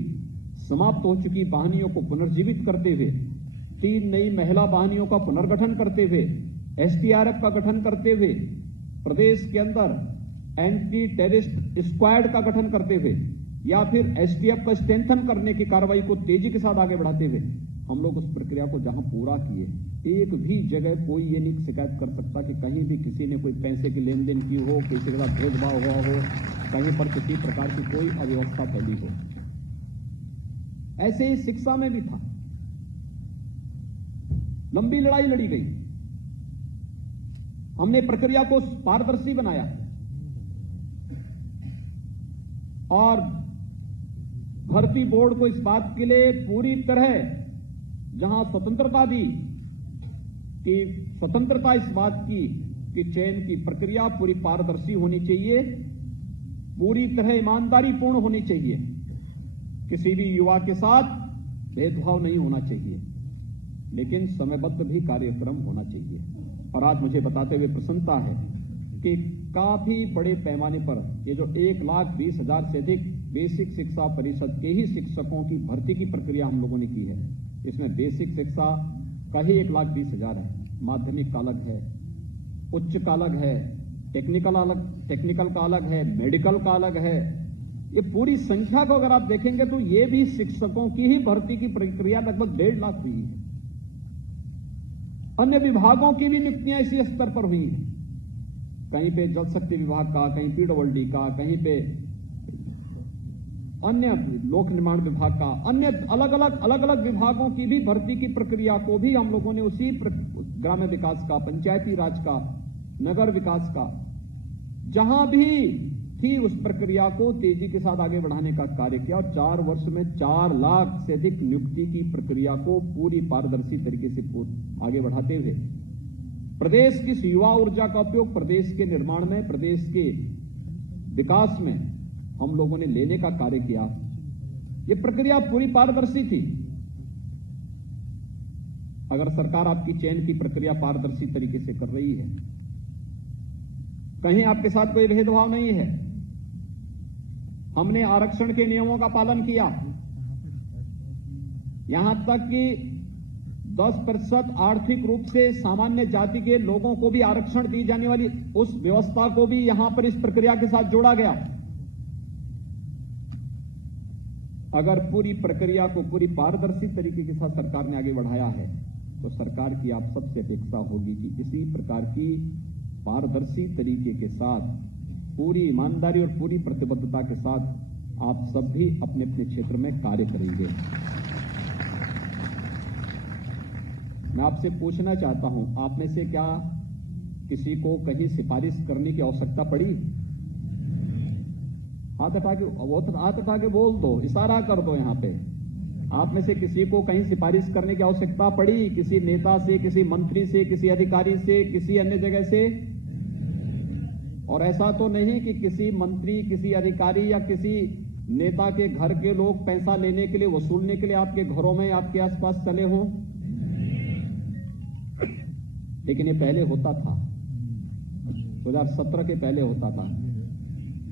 समाप्त हो चुकी वाहिनियों को पुनर्जीवित करते हुए, 3 नई महिला वाहिनियों का पुनर्गठन करते हुए, एसडीआरएफ का गठन करते हुए, प्रदेश के अंदर एंटी टेररिस्ट स्क्वाड का गठन करते हुए, या फिर एसटीएफ का स्ट्रेंथन करने की कार्रवाई को तेजी के साथ आगे बढ़ाते हुए हम लोग उस प्रक्रिया को जहां पूरा किए, एक भी जगह कोई ये नहीं शिकायत कर सकता कि कहीं भी किसी ने कोई पैसे की लेन देन की हो, किसी के साथ भेदभाव हुआ हो, कहीं पर किसी प्रकार की कोई अव्यवस्था फैली हो। ऐसे ही शिक्षा में भी था, लंबी लड़ाई लड़ी गई, हमने प्रक्रिया को पारदर्शी बनाया और भर्ती बोर्ड को इस बात के लिए पूरी तरह जहां स्वतंत्रता दी कि स्वतंत्रता इस बात की कि चयन की प्रक्रिया पूरी पारदर्शी होनी चाहिए, पूरी तरह ईमानदारीपूर्ण होनी चाहिए, किसी भी युवा के साथ भेदभाव नहीं होना चाहिए, लेकिन समयबद्ध भी कार्यक्रम होना चाहिए। और आज मुझे बताते हुए प्रसन्नता है कि काफी बड़े पैमाने पर ये जो 1,20,000 से अधिक बेसिक शिक्षा परिषद के ही शिक्षकों की भर्ती की प्रक्रिया हम लोगों ने की है, इसमें बेसिक शिक्षा का ही 1,20,000 है, माध्यमिक का अलग है, उच्च का अलग है, टेक्निकल का अलग है, मेडिकल का अलग है। ये पूरी संख्या को अगर आप देखेंगे तो ये भी शिक्षकों की ही भर्ती की प्रक्रिया लगभग 1.5 लाख हुई है। अन्य विभागों की भी नियुक्तियां इसी स्तर पर हुई हैं, कहीं पे जल शक्ति विभाग का, कहीं पीडब्ल्यूडी का, कहीं पे अन्य लोक निर्माण विभाग का, अन्य अलग अलग विभागों की भी भर्ती की प्रक्रिया को भी हम लोगों ने उसी ग्राम्य विकास का, पंचायती राज का, नगर विकास का, जहां भी थी उस प्रक्रिया को तेजी के साथ आगे बढ़ाने का कार्य किया। और 4 वर्ष में 4 लाख से अधिक नियुक्ति की प्रक्रिया को पूरी पारदर्शी तरीके से आगे बढ़ाते हुए प्रदेश की युवा ऊर्जा का उपयोग प्रदेश के निर्माण में, प्रदेश के विकास में हम लोगों ने लेने का कार्य किया। यह प्रक्रिया पूरी पारदर्शी थी। अगर सरकार आपकी चयन की प्रक्रिया पारदर्शी तरीके से कर रही है, कहीं आपके साथ कोई भेदभाव नहीं है, हमने आरक्षण के नियमों का पालन किया, यहां तक कि 10% आर्थिक रूप से सामान्य जाति के लोगों को भी आरक्षण दी जाने वाली उस व्यवस्था को भी यहां पर इस प्रक्रिया के साथ जोड़ा गया। अगर पूरी प्रक्रिया को पूरी पारदर्शी तरीके के साथ सरकार ने आगे बढ़ाया है, तो सरकार की आप सबसे अपेक्षा होगी कि इसी प्रकार की पारदर्शी तरीके के साथ, पूरी ईमानदारी और पूरी प्रतिबद्धता के साथ आप सब भी अपने अपने क्षेत्र में कार्य करेंगे। मैं आपसे पूछना चाहता हूं, आप में से क्या किसी को कहीं सिफारिश करने की आवश्यकता पड़ी? हाथ उठा के बोल दो, इशारा कर दो। यहां पे आप में से किसी को कहीं सिफारिश करने की आवश्यकता पड़ी? किसी नेता से, किसी मंत्री से, किसी अधिकारी से, किसी अन्य जगह से? और ऐसा तो नहीं कि किसी मंत्री, किसी अधिकारी या किसी नेता के घर के लोग पैसा लेने के लिए, वसूलने के लिए आपके घरों में, आपके आसपास चले हों? लेकिन ये पहले होता था, 2017 के पहले होता था।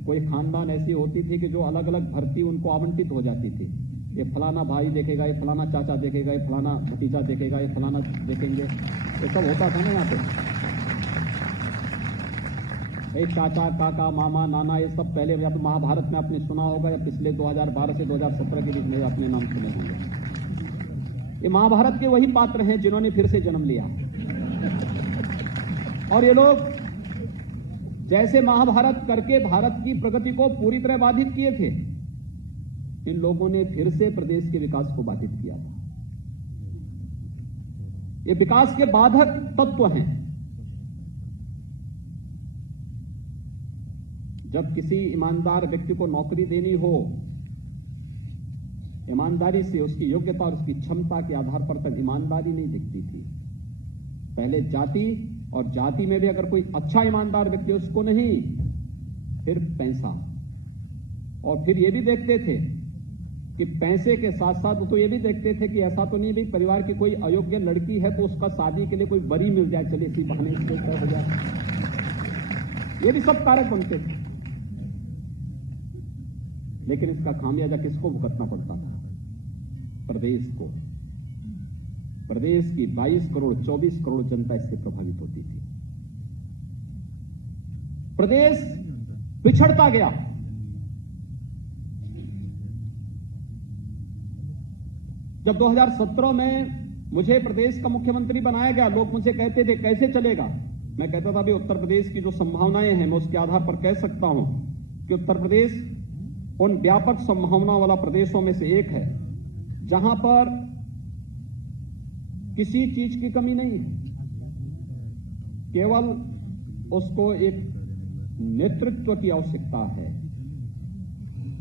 कोई खानदान ऐसी होती थी कि जो अलग अलग भर्ती उनको आवंटित हो जाती थी। ये फलाना भाई देखेगा, ये फलाना चाचा देखेगा, ये फलाना भतीजा देखेगा, ये फलाना देखेंगे, ये सब होता था ना यहाँ पे। एक चाचा, काका, मामा, नाना, ये सब पहले या तो महाभारत में आपने सुना होगा, या पिछले 2012 से 2017 के बीच में अपने नाम सुने होंगे। ये महाभारत के वही पात्र हैं जिन्होंने फिर से जन्म लिया। और ये लोग जैसे महाभारत करके भारत की प्रगति को पूरी तरह बाधित किए थे, इन लोगों ने फिर से प्रदेश के विकास को बाधित किया था। ये विकास के बाधक तत्व हैं। जब किसी ईमानदार व्यक्ति को नौकरी देनी हो, ईमानदारी से उसकी योग्यता और उसकी क्षमता के आधार पर तक ईमानदारी नहीं दिखती थी। पहले जाति, और जाति में भी अगर कोई अच्छा ईमानदार व्यक्ति उसको नहीं, फिर पैसा। और फिर ये भी देखते थे कि पैसे के साथ साथ तो ये भी देखते थे कि ऐसा तो नहीं भी परिवार की कोई अयोग्य लड़की है तो उसका शादी के लिए कोई बरी मिल जाए, चले इसी बहाने इससे तय हो जाए। ये भी सब कारक बनते थे। लेकिन इसका खामियाजा किसको भुगतना पड़ता था? प्रदेश को। प्रदेश की 22 करोड़ 24 करोड़ जनता इससे प्रभावित होती थी। प्रदेश पिछड़ता गया। जब 2017 में मुझे प्रदेश का मुख्यमंत्री बनाया गया, लोग मुझे कहते थे कैसे चलेगा। मैं कहता था भाई उत्तर प्रदेश की जो संभावनाएं हैं मैं उसके आधार पर कह सकता हूं कि उत्तर प्रदेश उन व्यापक संभावना वाला प्रदेशों में से एक है जहां पर किसी चीज की कमी नहीं है। केवल उसको एक नेतृत्व की आवश्यकता है।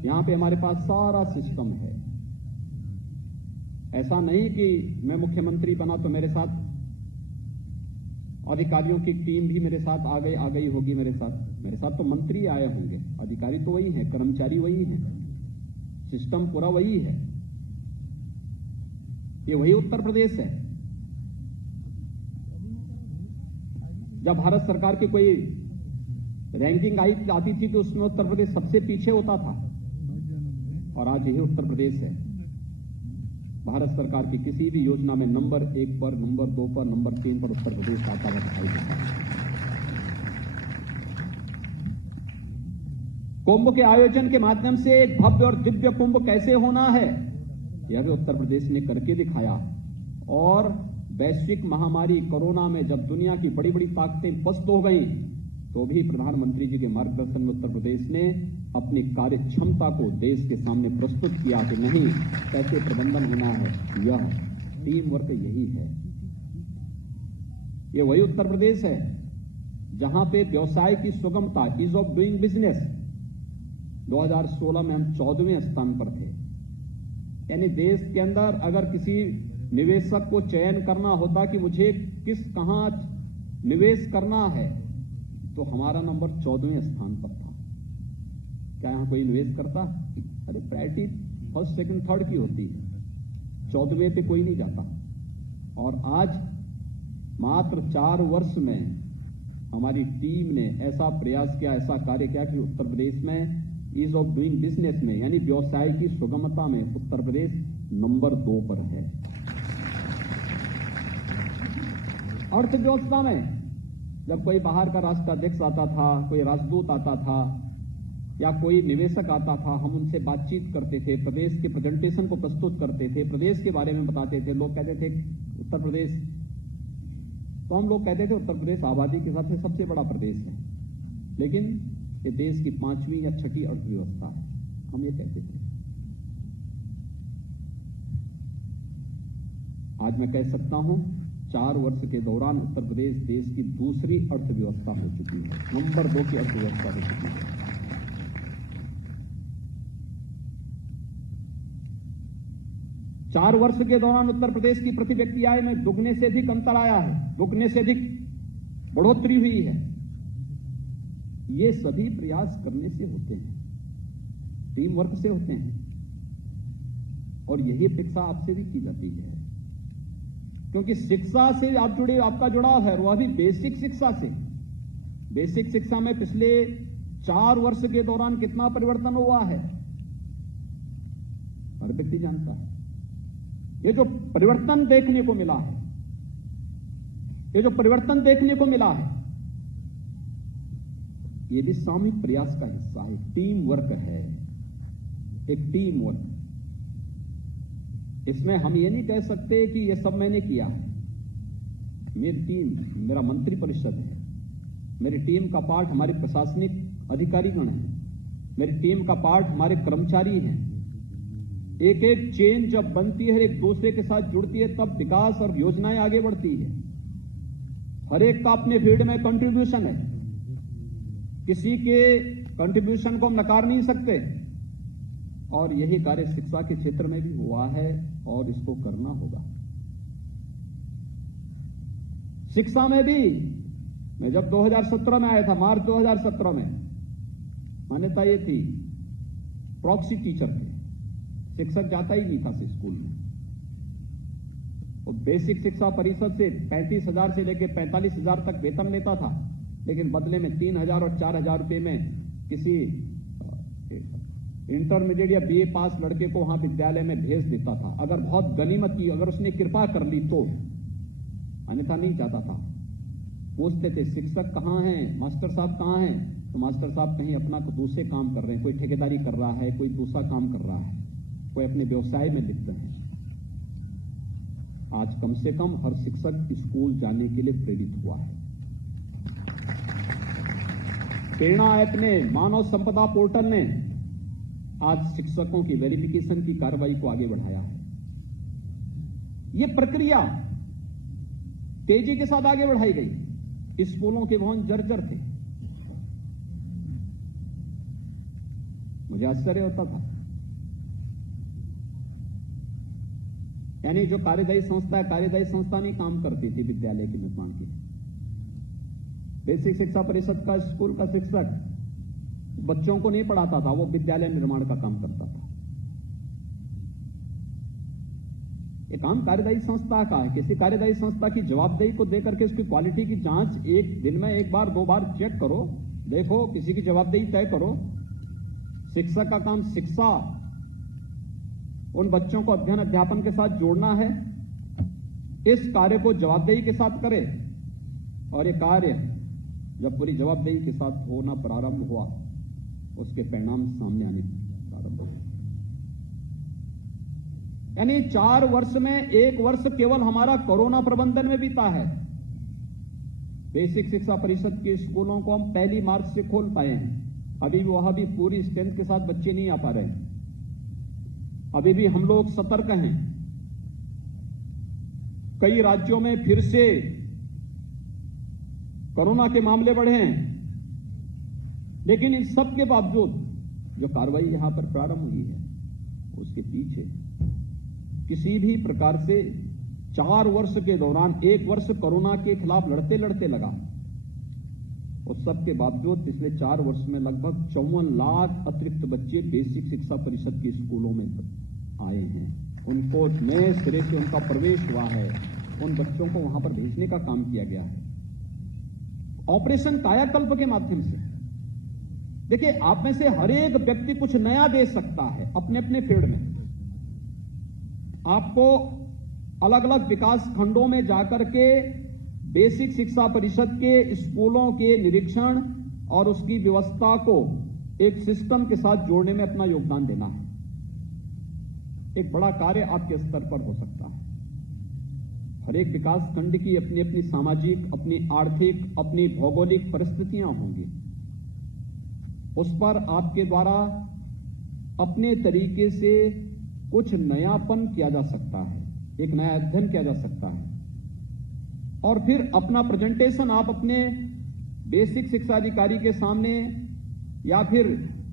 यहां पे हमारे पास सारा सिस्टम है। ऐसा नहीं कि मैं मुख्यमंत्री बना तो मेरे साथ अधिकारियों की टीम भी मेरे साथ आ गई होगी। मेरे साथ तो मंत्री आए होंगे, अधिकारी तो वही हैं, कर्मचारी वही हैं, सिस्टम पूरा वही है। ये वही उत्तर प्रदेश है। जब भारत सरकार की कोई रैंकिंग आती थी तो उसमें उत्तर प्रदेश सबसे पीछे होता था, और आज यही उत्तर प्रदेश है। भारत सरकार की किसी भी योजना में नंबर 1 पर, नंबर 2 पर, नंबर 3 पर उत्तर प्रदेश आता हुआ दिखाई देता है। कुंभ के आयोजन के माध्यम से एक भव्य और दिव्य कुंभ कैसे होना है, यह भी उत्तर प्रदेश ने करके दिखाया। और वैश्विक महामारी कोरोना में जब दुनिया की बड़ी बड़ी ताकतें पस्त हो गई, तो भी प्रधानमंत्री जी के मार्गदर्शन में उत्तर प्रदेश ने अपनी कार्य क्षमता को देश के सामने प्रस्तुत किया कि नहीं, कैसे प्रबंधन होना है। यह टीम वर्क यही है। यह वही उत्तर प्रदेश है जहां पे व्यवसाय की सुगमता, ईज ऑफ डूइंग बिजनेस, 2016 में हम 14वें स्थान पर थे। यानी देश के अंदर अगर किसी निवेशक को चयन करना होता कि मुझे कहां निवेश करना है, तो हमारा नंबर 14वें स्थान पर था। क्या यहां कोई निवेश करता? अरे प्रायोरिटी फर्स्ट, सेकंड, थर्ड की होती है, 14वें पे कोई नहीं जाता। और आज मात्र 4 वर्ष में हमारी टीम ने ऐसा प्रयास किया, ऐसा कार्य किया कि उत्तर प्रदेश में ईज ऑफ डूइंग बिजनेस में, यानी व्यवसाय की सुगमता में उत्तर प्रदेश नंबर 2 पर है। अर्थव्यवस्था में जब कोई बाहर का राष्ट्राध्यक्ष आता था, कोई राजदूत आता था या कोई निवेशक आता था, हम उनसे बातचीत करते थे, प्रदेश के प्रेजेंटेशन को प्रस्तुत करते थे, प्रदेश के बारे में बताते थे। लोग कहते थे उत्तर प्रदेश, तो हम लोग कहते थे उत्तर प्रदेश आबादी के हिसाब से सबसे बड़ा प्रदेश है, लेकिन ये देश की 5वीं या 6ठी अर्थव्यवस्था है, हम ये कहते थे। आज मैं कह सकता हूं 4 वर्ष के दौरान उत्तर प्रदेश देश की दूसरी अर्थव्यवस्था हो चुकी है, नंबर 2 की अर्थव्यवस्था हो चुकी है। चार वर्ष के दौरान उत्तर प्रदेश की प्रति व्यक्ति आय में दुगने से अधिक अंतर आया है, दुगने से अधिक बढ़ोतरी हुई है। ये सभी प्रयास करने से होते हैं, टीम वर्क से होते हैं, और यही अपेक्षा आपसे भी की जाती है, क्योंकि शिक्षा से आप जुड़े, आपका जुड़ाव है वह भी बेसिक शिक्षा से। बेसिक शिक्षा में पिछले 4 वर्ष के दौरान कितना परिवर्तन हुआ है हर व्यक्ति जानता है। ये जो परिवर्तन देखने को मिला है, ये जो परिवर्तन देखने को मिला है, ये भी सामूहिक प्रयास का हिस्सा है, टीम वर्क है, एक टीम वर्क। इसमें हम ये नहीं कह सकते कि ये सब मैंने किया है। मेरी टीम, मेरा मंत्री परिषद है, मेरी टीम का पार्ट हमारे प्रशासनिक अधिकारीगण हैं, मेरी टीम का पार्ट हमारे कर्मचारी हैं। एक एक चेन जब बनती है, एक दूसरे के साथ जुड़ती है, तब विकास और योजनाएं आगे बढ़ती है। हर एक का अपने फील्ड में कंट्रीब्यूशन है, किसी के कंट्रीब्यूशन को हम नकार नहीं सकते, और यही कार्य शिक्षा के क्षेत्र में भी हुआ है और इसको करना होगा। शिक्षा में भी मैं जब 2017 में आया था, मार्च 2017 में, मान्यता ये थी प्रॉक्सी टीचर थे, शिक्षक जाता ही नहीं था स्कूल में। वो बेसिक शिक्षा परिषद से 35,000 से लेकर 45,000 तक वेतन लेता था, लेकिन बदले में 3,000 और 4,000 रुपए में किसी इंटरमीडिएट या बीए पास लड़के को वहां विद्यालय में भेज देता था। अगर बहुत गनीमत की, अगर उसने कृपा कर ली तो, अन्यथा नहीं जाता था। पूछते थे शिक्षक कहाँ हैं, मास्टर साहब कहाँ हैं, तो मास्टर साहब कहीं अपना दूसरे काम कर रहे हैं, कोई ठेकेदारी कर रहा है, कोई दूसरा काम कर रहा है, कोई अपने व्यवसाय में लिप्त है। आज कम से कम हर शिक्षक स्कूल जाने के लिए प्रेरित हुआ है। प्रेरणा ऐप ने, मानव संपदा पोर्टल ने आज शिक्षकों की वेरिफिकेशन की कार्रवाई को आगे बढ़ाया है। यह प्रक्रिया तेजी के साथ आगे बढ़ाई गई। स्कूलों के भवन जर्जर थे, मुझे आश्चर्य होता था। यानी जो कार्यदायी संस्था है, कार्यदायी संस्था नहीं काम करती थी विद्यालय के निर्माण के लिए। बेसिक शिक्षा परिषद का स्कूल का शिक्षक बच्चों को नहीं पढ़ाता था, वो विद्यालय निर्माण का काम करता था। ये काम कार्यदायी संस्था का है। किसी कार्यदायी संस्था की जवाबदेही को देकर के उसकी क्वालिटी की जांच एक दिन में एक बार दो बार चेक करो, देखो, किसी की जवाबदेही तय करो। शिक्षक का काम शिक्षा, उन बच्चों को अध्ययन अध्यापन के साथ जोड़ना है। इस कार्य को जवाबदेही के साथ करे, और ये कार्य जब पूरी जवाबदेही के साथ होना प्रारंभ हुआ, उसके परिणाम सामने आने प्रारंभ हुए। यानी 4 वर्ष में 1 वर्ष केवल हमारा कोरोना प्रबंधन में बीता है। बेसिक शिक्षा परिषद के स्कूलों को हम 1 मार्च से खोल पाए हैं। अभी भी वहां भी पूरी स्ट्रेंथ के साथ बच्चे नहीं आ पा रहे हैं। अभी भी हम लोग सतर्क हैं। कई राज्यों में फिर से कोरोना के मामले बढ़े हैं, लेकिन इन सब के बावजूद जो कार्रवाई यहां पर प्रारंभ हुई है, उसके पीछे किसी भी प्रकार से 4 वर्ष के दौरान 1 वर्ष कोरोना के खिलाफ लड़ते लड़ते लगा। उस सब के बावजूद पिछले 4 वर्ष में लगभग 54 लाख अतिरिक्त बच्चे बेसिक शिक्षा परिषद के स्कूलों में आए हैं। उनको नए सिरे से उनका प्रवेश हुआ है, उन बच्चों को वहां पर भेजने का काम किया गया है ऑपरेशन कायाकल्प के माध्यम से। देखिए, आप में से हर एक व्यक्ति कुछ नया दे सकता है अपने अपने फील्ड में। आपको अलग अलग विकास खंडों में जाकर के बेसिक शिक्षा परिषद के स्कूलों के निरीक्षण और उसकी व्यवस्था को एक सिस्टम के साथ जोड़ने में अपना योगदान देना है। एक बड़ा कार्य आपके स्तर पर हो सकता है। हर एक विकास खंड की अपनी अपनी सामाजिक, अपनी आर्थिक, अपनी भौगोलिक परिस्थितियां होंगी। उस पर आपके द्वारा अपने तरीके से कुछ नयापन किया जा सकता है, एक नया अध्ययन किया जा सकता है, और फिर अपना प्रेजेंटेशन आप अपने बेसिक शिक्षा अधिकारी के सामने या फिर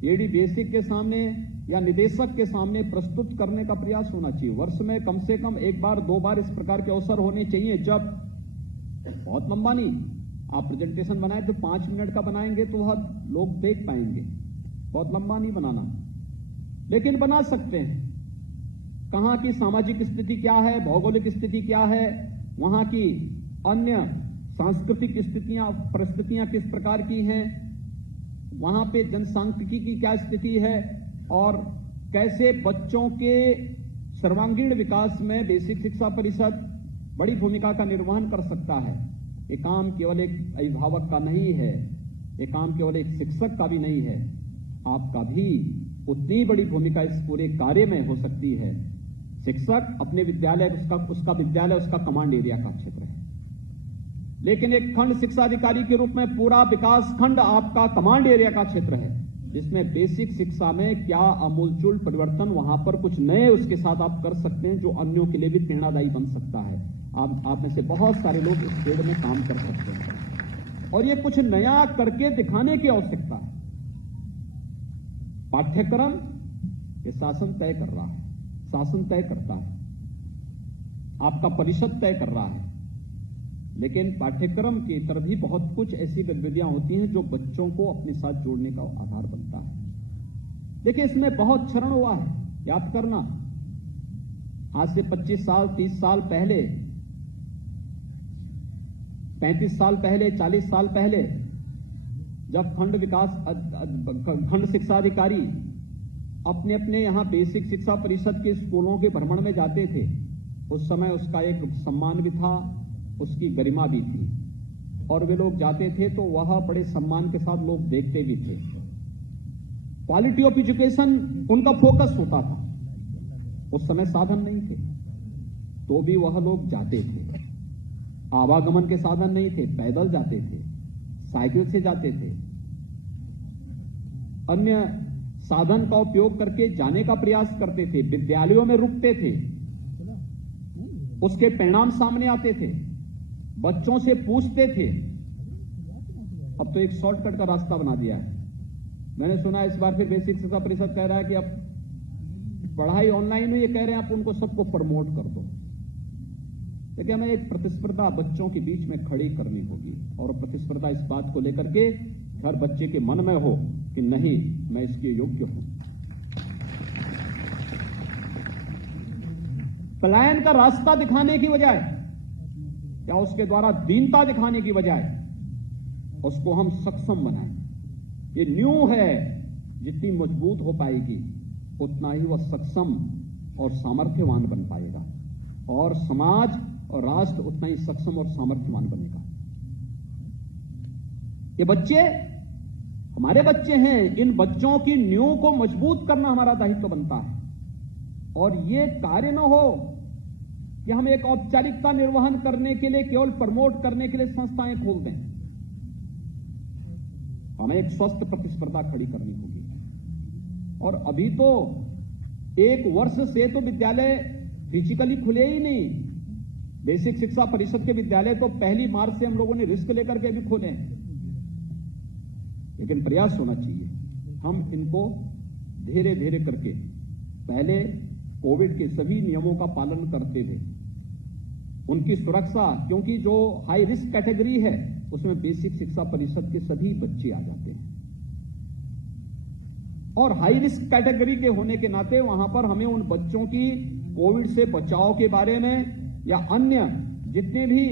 एडी बेसिक के सामने या निदेशक के सामने प्रस्तुत करने का प्रयास होना चाहिए। वर्ष में कम से कम 1 बार 2 बार इस प्रकार के अवसर होने चाहिए, जब बहुत लंबा नहीं, आप प्रेजेंटेशन बनाए तो 5 मिनट का बनाएंगे तो वह लोग देख पाएंगे, बहुत लंबा नहीं बनाना, लेकिन बना सकते हैं। कहां की सामाजिक स्थिति क्या है, भौगोलिक स्थिति क्या है, वहां की अन्य सांस्कृतिक स्थितियां, परिस्थितियां किस प्रकार की हैं, वहां पे जनसांख्यिकी की क्या स्थिति है, और कैसे बच्चों के सर्वांगीण विकास में बेसिक शिक्षा परिषद बड़ी भूमिका का निर्वहन कर सकता है। ये काम केवल एक अभिभावक का नहीं है, ये काम केवल एक शिक्षक का भी नहीं है, आपका भी उतनी बड़ी भूमिका इस पूरे कार्य में हो सकती है। शिक्षक अपने विद्यालय उसका कमांड एरिया का क्षेत्र है, लेकिन एक खंड शिक्षा अधिकारी के रूप में पूरा विकास खंड आपका कमांड एरिया का क्षेत्र है, जिसमें बेसिक शिक्षा में क्या आमूलचूल परिवर्तन वहां पर कुछ नए उसके साथ आप कर सकते हैं जो अन्यों के लिए भी प्रेरणादायी बन सकता है। आप में से बहुत सारे लोग इस फील्ड में काम कर सकते हैं और ये कुछ नया करके दिखाने की आवश्यकता है। पाठ्यक्रम ये शासन तय कर रहा है, शासन तय करता है, आपका परिषद तय कर रहा है, लेकिन पाठ्यक्रम की तरफ भी बहुत कुछ ऐसी गतिविधियां होती हैं जो बच्चों को अपने साथ जोड़ने का आधार बनता है। देखिए, इसमें बहुत क्षरण हुआ है, याद करना, आज से 25 साल 30 साल पहले, 35 साल पहले, 40 साल पहले जब खंड शिक्षा अधिकारी अपने अपने यहां बेसिक शिक्षा परिषद के स्कूलों के भ्रमण में जाते थे, उस समय उसका एक सम्मान भी था, उसकी गरिमा भी थी, और वे लोग जाते थे तो वह बड़े सम्मान के साथ लोग देखते भी थे। क्वालिटी ऑफ एजुकेशन उनका फोकस होता था। उस समय साधन नहीं थे तो भी वह लोग जाते थे, आवागमन के साधन नहीं थे, पैदल जाते थे, साइकिल से जाते थे, अन्य साधन का उपयोग करके जाने का प्रयास करते थे, विद्यालयों में रुकते थे, उसके परिणाम सामने आते थे, बच्चों से पूछते थे। अब तो एक शॉर्टकट का रास्ता बना दिया है। मैंने सुना इस बार फिर बेसिक शिक्षा परिषद कह रहा है कि अब पढ़ाई ऑनलाइन हुई, ये कह रहे हैं आप उनको सबको प्रमोट कर दो। लेकिन हमें एक प्रतिस्पर्धा बच्चों के बीच में खड़ी करनी होगी, और प्रतिस्पर्धा इस बात को लेकर के हर बच्चे के मन में हो कि नहीं, मैं इसके योग्य हूं। पलायन का रास्ता दिखाने की बजाय या उसके द्वारा दीनता दिखाने की बजाय उसको हम सक्षम बनाएं। ये न्यू है, जितनी मजबूत हो पाएगी उतना ही वह सक्षम और सामर्थ्यवान बन पाएगा, और समाज और राष्ट्र उतना ही सक्षम और सामर्थ्यवान बनेगा। ये बच्चे हमारे बच्चे हैं, इन बच्चों की नींव को मजबूत करना हमारा दायित्व बनता है। और ये कार्य न हो कि हम एक औपचारिकता निर्वहन करने के लिए, केवल प्रमोट करने के लिए संस्थाएं खोल दें। हमें एक स्वस्थ प्रतिस्पर्धा खड़ी करनी होगी। और अभी तो एक वर्ष से तो विद्यालय फिजिकली खुले ही नहीं। बेसिक शिक्षा परिषद के विद्यालय तो 1 मार्च से हम लोगों ने रिस्क लेकर के भी खोले हैं, लेकिन प्रयास होना चाहिए। हम इनको धीरे धीरे करके, पहले कोविड के सभी नियमों का पालन करते थे, उनकी सुरक्षा, क्योंकि जो हाई रिस्क कैटेगरी है उसमें बेसिक शिक्षा परिषद के सभी बच्चे आ जाते हैं, और हाई रिस्क कैटेगरी के होने के नाते वहां पर हमें उन बच्चों की कोविड से बचाव के बारे में या अन्य जितने भी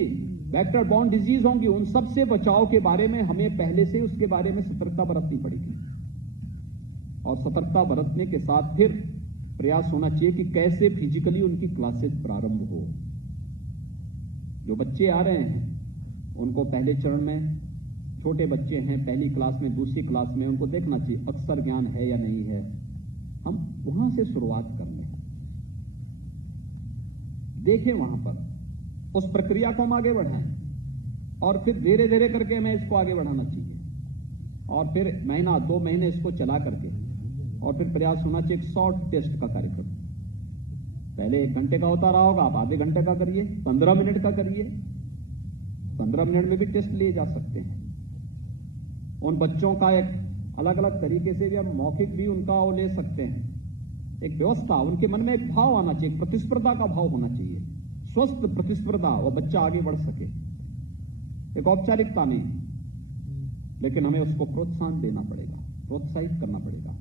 वेक्टर बॉर्न डिजीज होंगी उन सब से बचाव के बारे में हमें पहले से उसके बारे में सतर्कता बरतनी पड़ेगी। और सतर्कता बरतने के साथ फिर प्रयास होना चाहिए कि कैसे फिजिकली उनकी क्लासेस प्रारंभ हो। जो बच्चे आ रहे हैं उनको पहले चरण में, छोटे बच्चे हैं, पहली क्लास में, दूसरी क्लास में, उनको देखना चाहिए अक्षर ज्ञान है या नहीं है। हम वहां से शुरुआत कर लें, देखें वहां पर, उस प्रक्रिया को हम आगे बढ़ाएं, और फिर धीरे धीरे करके हमें इसको आगे बढ़ाना चाहिए। और फिर महीना 2 महीने इसको चला करके, और फिर प्रयास होना चाहिए एक शॉर्ट टेस्ट का कार्यक्रम। पहले 1 घंटे का होता रहा होगा, आप आधे घंटे का करिए, 15 मिनट का करिए। 15 मिनट में भी टेस्ट लिए जा सकते हैं। उन बच्चों का एक अलग अलग तरीके से भी हम मौखिक भी उनका वो ले सकते हैं। एक व्यवस्था, उनके मन में एक भाव आना चाहिए, प्रतिस्पर्धा का भाव होना चाहिए, स्वस्थ प्रतिस्पर्धा, वो बच्चा आगे बढ़ सके। एक औपचारिकता नहीं, लेकिन हमें उसको प्रोत्साहन देना पड़ेगा, प्रोत्साहित करना पड़ेगा।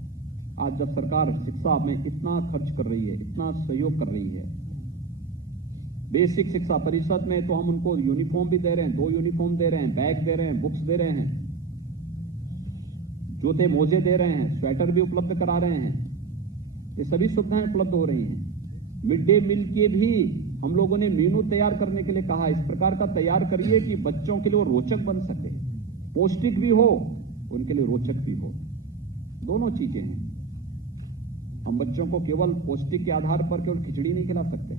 आज जब सरकार शिक्षा में इतना खर्च कर रही है, इतना सहयोग कर रही है, बेसिक शिक्षा परिषद में तो हम उनको यूनिफॉर्म भी दे रहे हैं, 2 यूनिफॉर्म दे रहे हैं, बैग दे रहे हैं, बुक्स दे रहे हैं, जूते मोजे दे रहे हैं, स्वेटर भी उपलब्ध करा रहे हैं। ये सभी सुविधाएं उपलब्ध हो रही हैं। मिड डे मील के भी हम लोगों ने मेनू तैयार करने के लिए कहा, इस प्रकार का तैयार करिए कि बच्चों के लिए वो रोचक बन सके, पौष्टिक भी हो, उनके लिए रोचक भी हो। दोनों चीजें हैं। हम बच्चों को केवल पौष्टिक के आधार पर केवल खिचड़ी नहीं खिला सकते।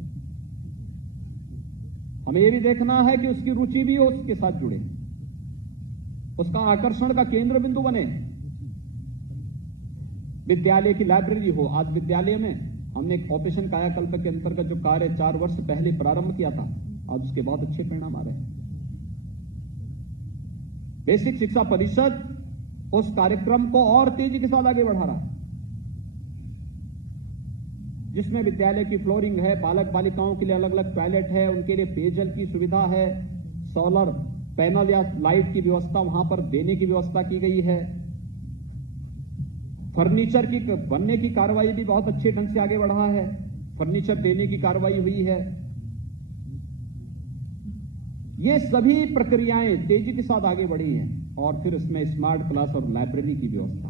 हमें यह भी देखना है कि उसकी रुचि भी हो, उसके साथ जुड़े, उसका आकर्षण का केंद्र बिंदु बने। विद्यालय की लाइब्रेरी हो। आज विद्यालय में हमने एक ऑपरेशन कायाकल्प के अंतर्गत जो कार्य 4 वर्ष पहले प्रारंभ किया था, आज उसके बहुत अच्छे परिणाम आ रहे हैं। बेसिक शिक्षा परिषद उस कार्यक्रम को और तेजी के साथ आगे बढ़ा रहा है, जिसमें विद्यालय की फ्लोरिंग है, बालक बालिकाओं के लिए अलग अलग टॉयलेट है, उनके लिए पेयजल की सुविधा है, सोलर पैनल या लाइट की व्यवस्था वहां पर देने की व्यवस्था की गई है। फर्नीचर की बनने की कार्रवाई भी बहुत अच्छे ढंग से आगे बढ़ा है, फर्नीचर देने की कार्रवाई हुई है। ये सभी प्रक्रियाएं तेजी के साथ आगे बढ़ी हैं। और फिर इसमें स्मार्ट क्लास और लाइब्रेरी की व्यवस्था।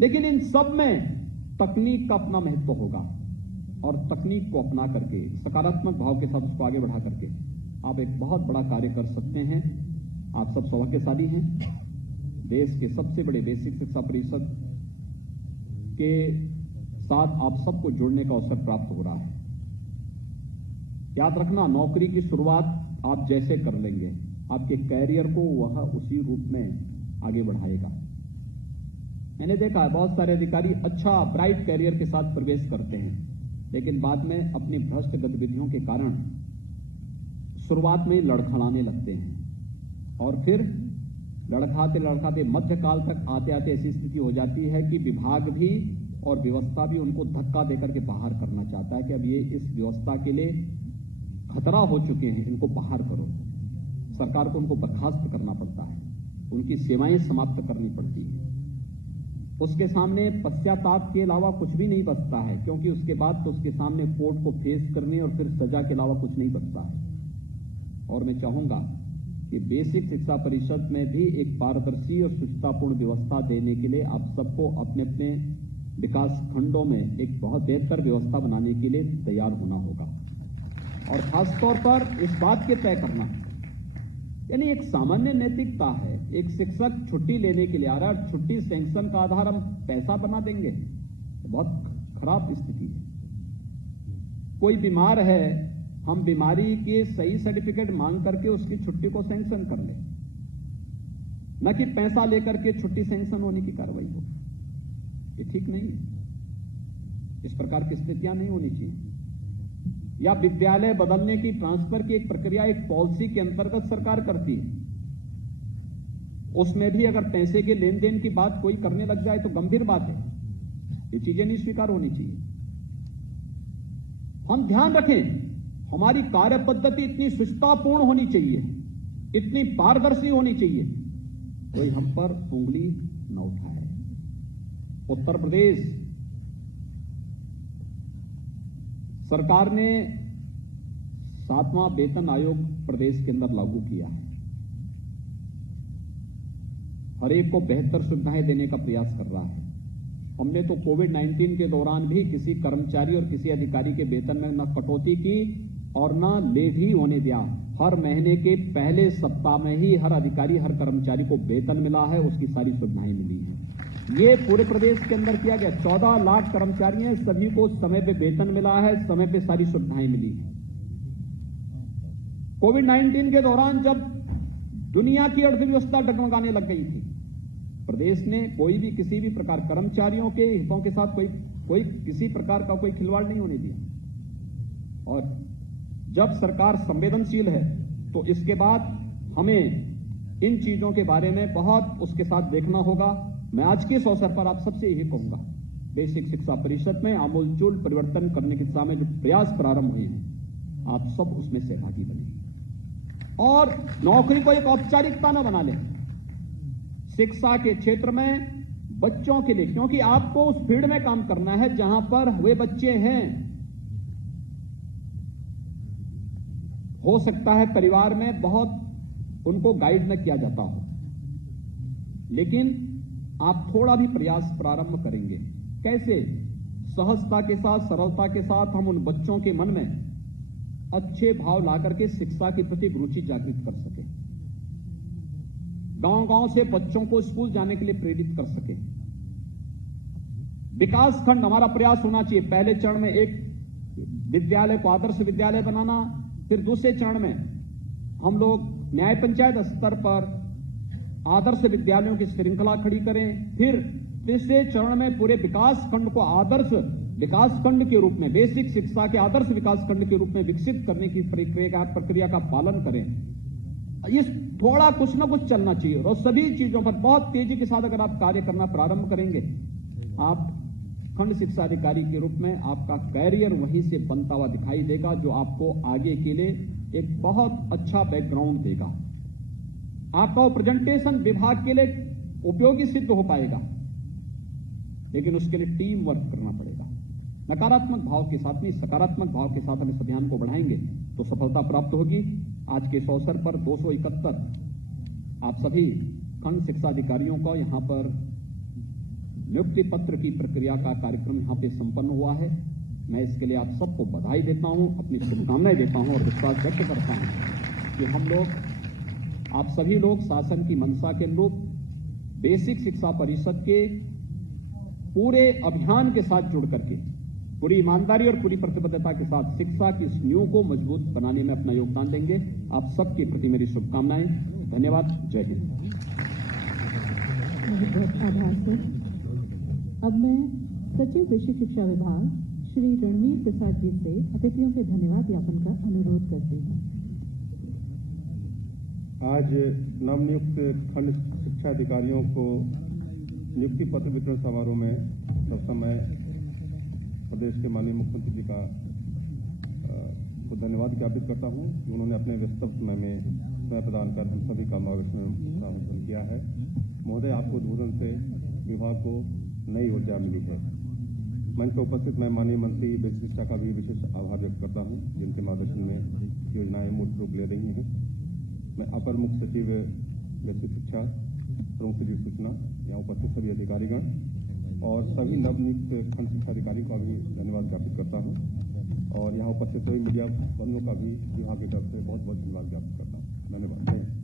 लेकिन इन सब में तकनीक का अपना महत्व होगा, और तकनीक को अपना करके सकारात्मक भाव के साथ उसको आगे बढ़ा करके आप एक बहुत बड़ा कार्य कर सकते हैं। आप सब सौभाग्यशाली हैं। देश के सबसे बड़े बेसिक शिक्षा परिषद के साथ आप सबको जुड़ने का अवसर प्राप्त हो रहा है। याद रखना, नौकरी की शुरुआत आप जैसे कर लेंगे, आपके कैरियर को वह उसी रूप में आगे बढ़ाएगा। मैंने देखा है बहुत सारे अधिकारी अच्छा ब्राइट कैरियर के साथ प्रवेश करते हैं, लेकिन बाद में अपनी भ्रष्ट गतिविधियों के कारण शुरुआत में लड़खड़ाने लगते हैं, और फिर लड़खाते लड़खाते मध्यकाल तक आते आते ऐसी स्थिति हो जाती है कि विभाग भी और व्यवस्था भी उनको धक्का देकर के बाहर करना चाहता है कि अब ये इस व्यवस्था के लिए खतरा हो चुके हैं, इनको बाहर करो। सरकार को उनको बर्खास्त करना पड़ता है, उनकी सेवाएं समाप्त करनी पड़ती है। उसके सामने पश्चाताप के अलावा कुछ भी नहीं बचता है, क्योंकि उसके बाद तो उसके सामने कोर्ट को फेस करने और फिर सजा के अलावा कुछ नहीं बचता है। और मैं चाहूंगा कि बेसिक शिक्षा परिषद में भी एक पारदर्शी और सुचितापूर्ण व्यवस्था देने के लिए आप सबको अपने अपने विकास खंडों में एक बहुत बेहतर व्यवस्था बनाने के लिए तैयार होना होगा। और खासतौर पर इस बात के तय करना, यानी एक सामान्य नैतिकता है, एक शिक्षक छुट्टी लेने के लिए आ रहा है और छुट्टी सैंक्शन का आधार हम पैसा बना देंगे, तो बहुत खराब स्थिति है। कोई बीमार है, हम बीमारी के सही सर्टिफिकेट मांग करके उसकी छुट्टी को सैंक्शन कर लें, न कि पैसा लेकर के छुट्टी सैंक्शन होने की कार्रवाई हो। ये ठीक नहीं है। इस प्रकार की स्थितियां नहीं होनी चाहिए। या विद्यालय बदलने की, ट्रांसफर की एक प्रक्रिया एक पॉलिसी के अंतर्गत सरकार करती है, उसमें भी अगर पैसे के लेन देन की बात कोई करने लग जाए तो गंभीर बात है। ये चीजें नहीं स्वीकार होनी चाहिए। हम ध्यान रखें, हमारी कार्य पद्धति इतनी सुचितापूर्ण होनी चाहिए, इतनी पारदर्शी होनी चाहिए, कोई हम पर उंगली न उठाए। उत्तर प्रदेश सरकार ने 7वां वेतन आयोग प्रदेश के अंदर लागू किया है। हर एक को बेहतर सुविधाएं देने का प्रयास कर रहा है। हमने तो कोविड-19 के दौरान भी किसी कर्मचारी और किसी अधिकारी के वेतन में न कटौती की और न लेट ही होने दिया। हर महीने के पहले सप्ताह में ही हर अधिकारी, हर कर्मचारी को वेतन मिला है, उसकी सारी सुविधाएं मिली हैं। ये पूरे प्रदेश के अंदर किया गया। 14 लाख कर्मचारी हैं, सभी को समय पे वेतन मिला है, समय पे सारी सुविधाएं मिली हैं। कोविड-19 के दौरान जब दुनिया की अर्थव्यवस्था डगमगाने लग गई थी, प्रदेश ने कोई भी किसी भी प्रकार कर्मचारियों के हितों के साथ कोई किसी प्रकार का कोई खिलवाड़ नहीं होने दिया। और जब सरकार संवेदनशील है तो इसके बाद हमें इन चीजों के बारे में बहुत उसके साथ देखना होगा। मैं आज के इस अवसर पर आप सबसे यही कहूंगा, बेसिक शिक्षा परिषद में आमूलचूल परिवर्तन करने की दिशा में जो प्रयास प्रारंभ हुए हैं, आप सब उसमें सहभागी बने और नौकरी को एक औपचारिकता न बना लें। शिक्षा के क्षेत्र में बच्चों के लिए, क्योंकि आपको उस फील्ड में काम करना है जहां पर वे बच्चे हैं। हो सकता है परिवार में बहुत उनको गाइड न किया जाता हो, लेकिन आप थोड़ा भी प्रयास प्रारंभ करेंगे, कैसे सहजता के साथ, सरलता के साथ हम उन बच्चों के मन में अच्छे भाव ला करके शिक्षा के प्रति रुचि जागृत कर सके, गांव-गांव से बच्चों को स्कूल जाने के लिए प्रेरित कर सके, विकास खंड हमारा प्रयास होना चाहिए। पहले चरण में एक विद्यालय को आदर्श विद्यालय बनाना, फिर दूसरे चरण में हम लोग न्याय पंचायत स्तर पर आदर्श विद्यालयों की श्रृंखला खड़ी करें, फिर तीसरे चरण में पूरे विकास खंड को आदर्श विकास खंड के रूप में, बेसिक शिक्षा के आदर्श विकास खंड के रूप में विकसित करने की प्रक्रिया का पालन करें। इस थोड़ा कुछ ना कुछ चलना चाहिए और सभी चीजों पर बहुत तेजी के साथ अगर आप कार्य करना प्रारंभ करेंगे, आप खंड शिक्षा अधिकारी के रूप में आपका कैरियर वहीं से बनता हुआ दिखाई देगा, जो आपको आगे के लिए एक बहुत अच्छा बैकग्राउंड देगा। आपका वो प्रेजेंटेशन विभाग के लिए उपयोगी सिद्ध हो पाएगा, लेकिन उसके लिए टीम वर्क करना पड़ेगा। नकारात्मक भाव के साथ नहीं, सकारात्मक भाव के साथ हम इस अभियान को बढ़ाएंगे तो सफलता प्राप्त होगी। आज के इस अवसर पर 271 आप सभी खंड शिक्षा अधिकारियों को यहां पर नियुक्ति पत्र की प्रक्रिया का कार्यक्रम यहां पे संपन्न हुआ है। मैं इसके लिए आप सबको बधाई देता हूं, अपनी शुभकामनाएं देता हूं और विश्वास व्यक्त करता हूं कि हम लोग, आप सभी लोग शासन की मंशा के अनुरूप बेसिक शिक्षा परिषद के पूरे अभियान के साथ जुड़ करके पूरी ईमानदारी और पूरी प्रतिबद्धता के साथ शिक्षा की इस नींव को मजबूत बनाने में अपना योगदान देंगे। आप सबके प्रति मेरी शुभकामनाएं। धन्यवाद। जय हिंद। बहुत आभार सर। अब मैं सचिव बेसिक शिक्षा विभाग श्री रणवीर प्रसाद जी से अतिथियों के धन्यवाद ज्ञापन का अनुरोध करती हूँ। आज नवनियुक्त खंड शिक्षा अधिकारियों को नियुक्ति पत्र वितरण समारोह में प्रथम मैं प्रदेश के माननीय मुख्यमंत्री जी का को धन्यवाद ज्ञापित करता हूं कि उन्होंने अपने व्यस्त समय में समय प्रदान कर हम सभी का मार्गदर्शन किया है। महोदय, आपको उद्बोधन से विभाग को नई ऊर्जा मिली है। मंच पर उपस्थित मैं माननीय मंत्री बेसिक शिक्षा का भी विशेष आभार व्यक्त करता हूं, जिनके मार्गदर्शन में योजनाएं मूर्त रूप ले रही हैं। मैं अपर मुख्य सचिव बेसिक शिक्षा, प्रमुख सचिव सूचना, यहाँ उपस्थित सभी अधिकारीगण और सभी नवनियुक्त खंड शिक्षा अधिकारी का भी धन्यवाद ज्ञापित करता हूँ और यहाँ उपस्थित सभी मीडिया बंधुओं का भी विभाग की तरफ से बहुत बहुत धन्यवाद ज्ञापित करता हूँ। धन्यवाद।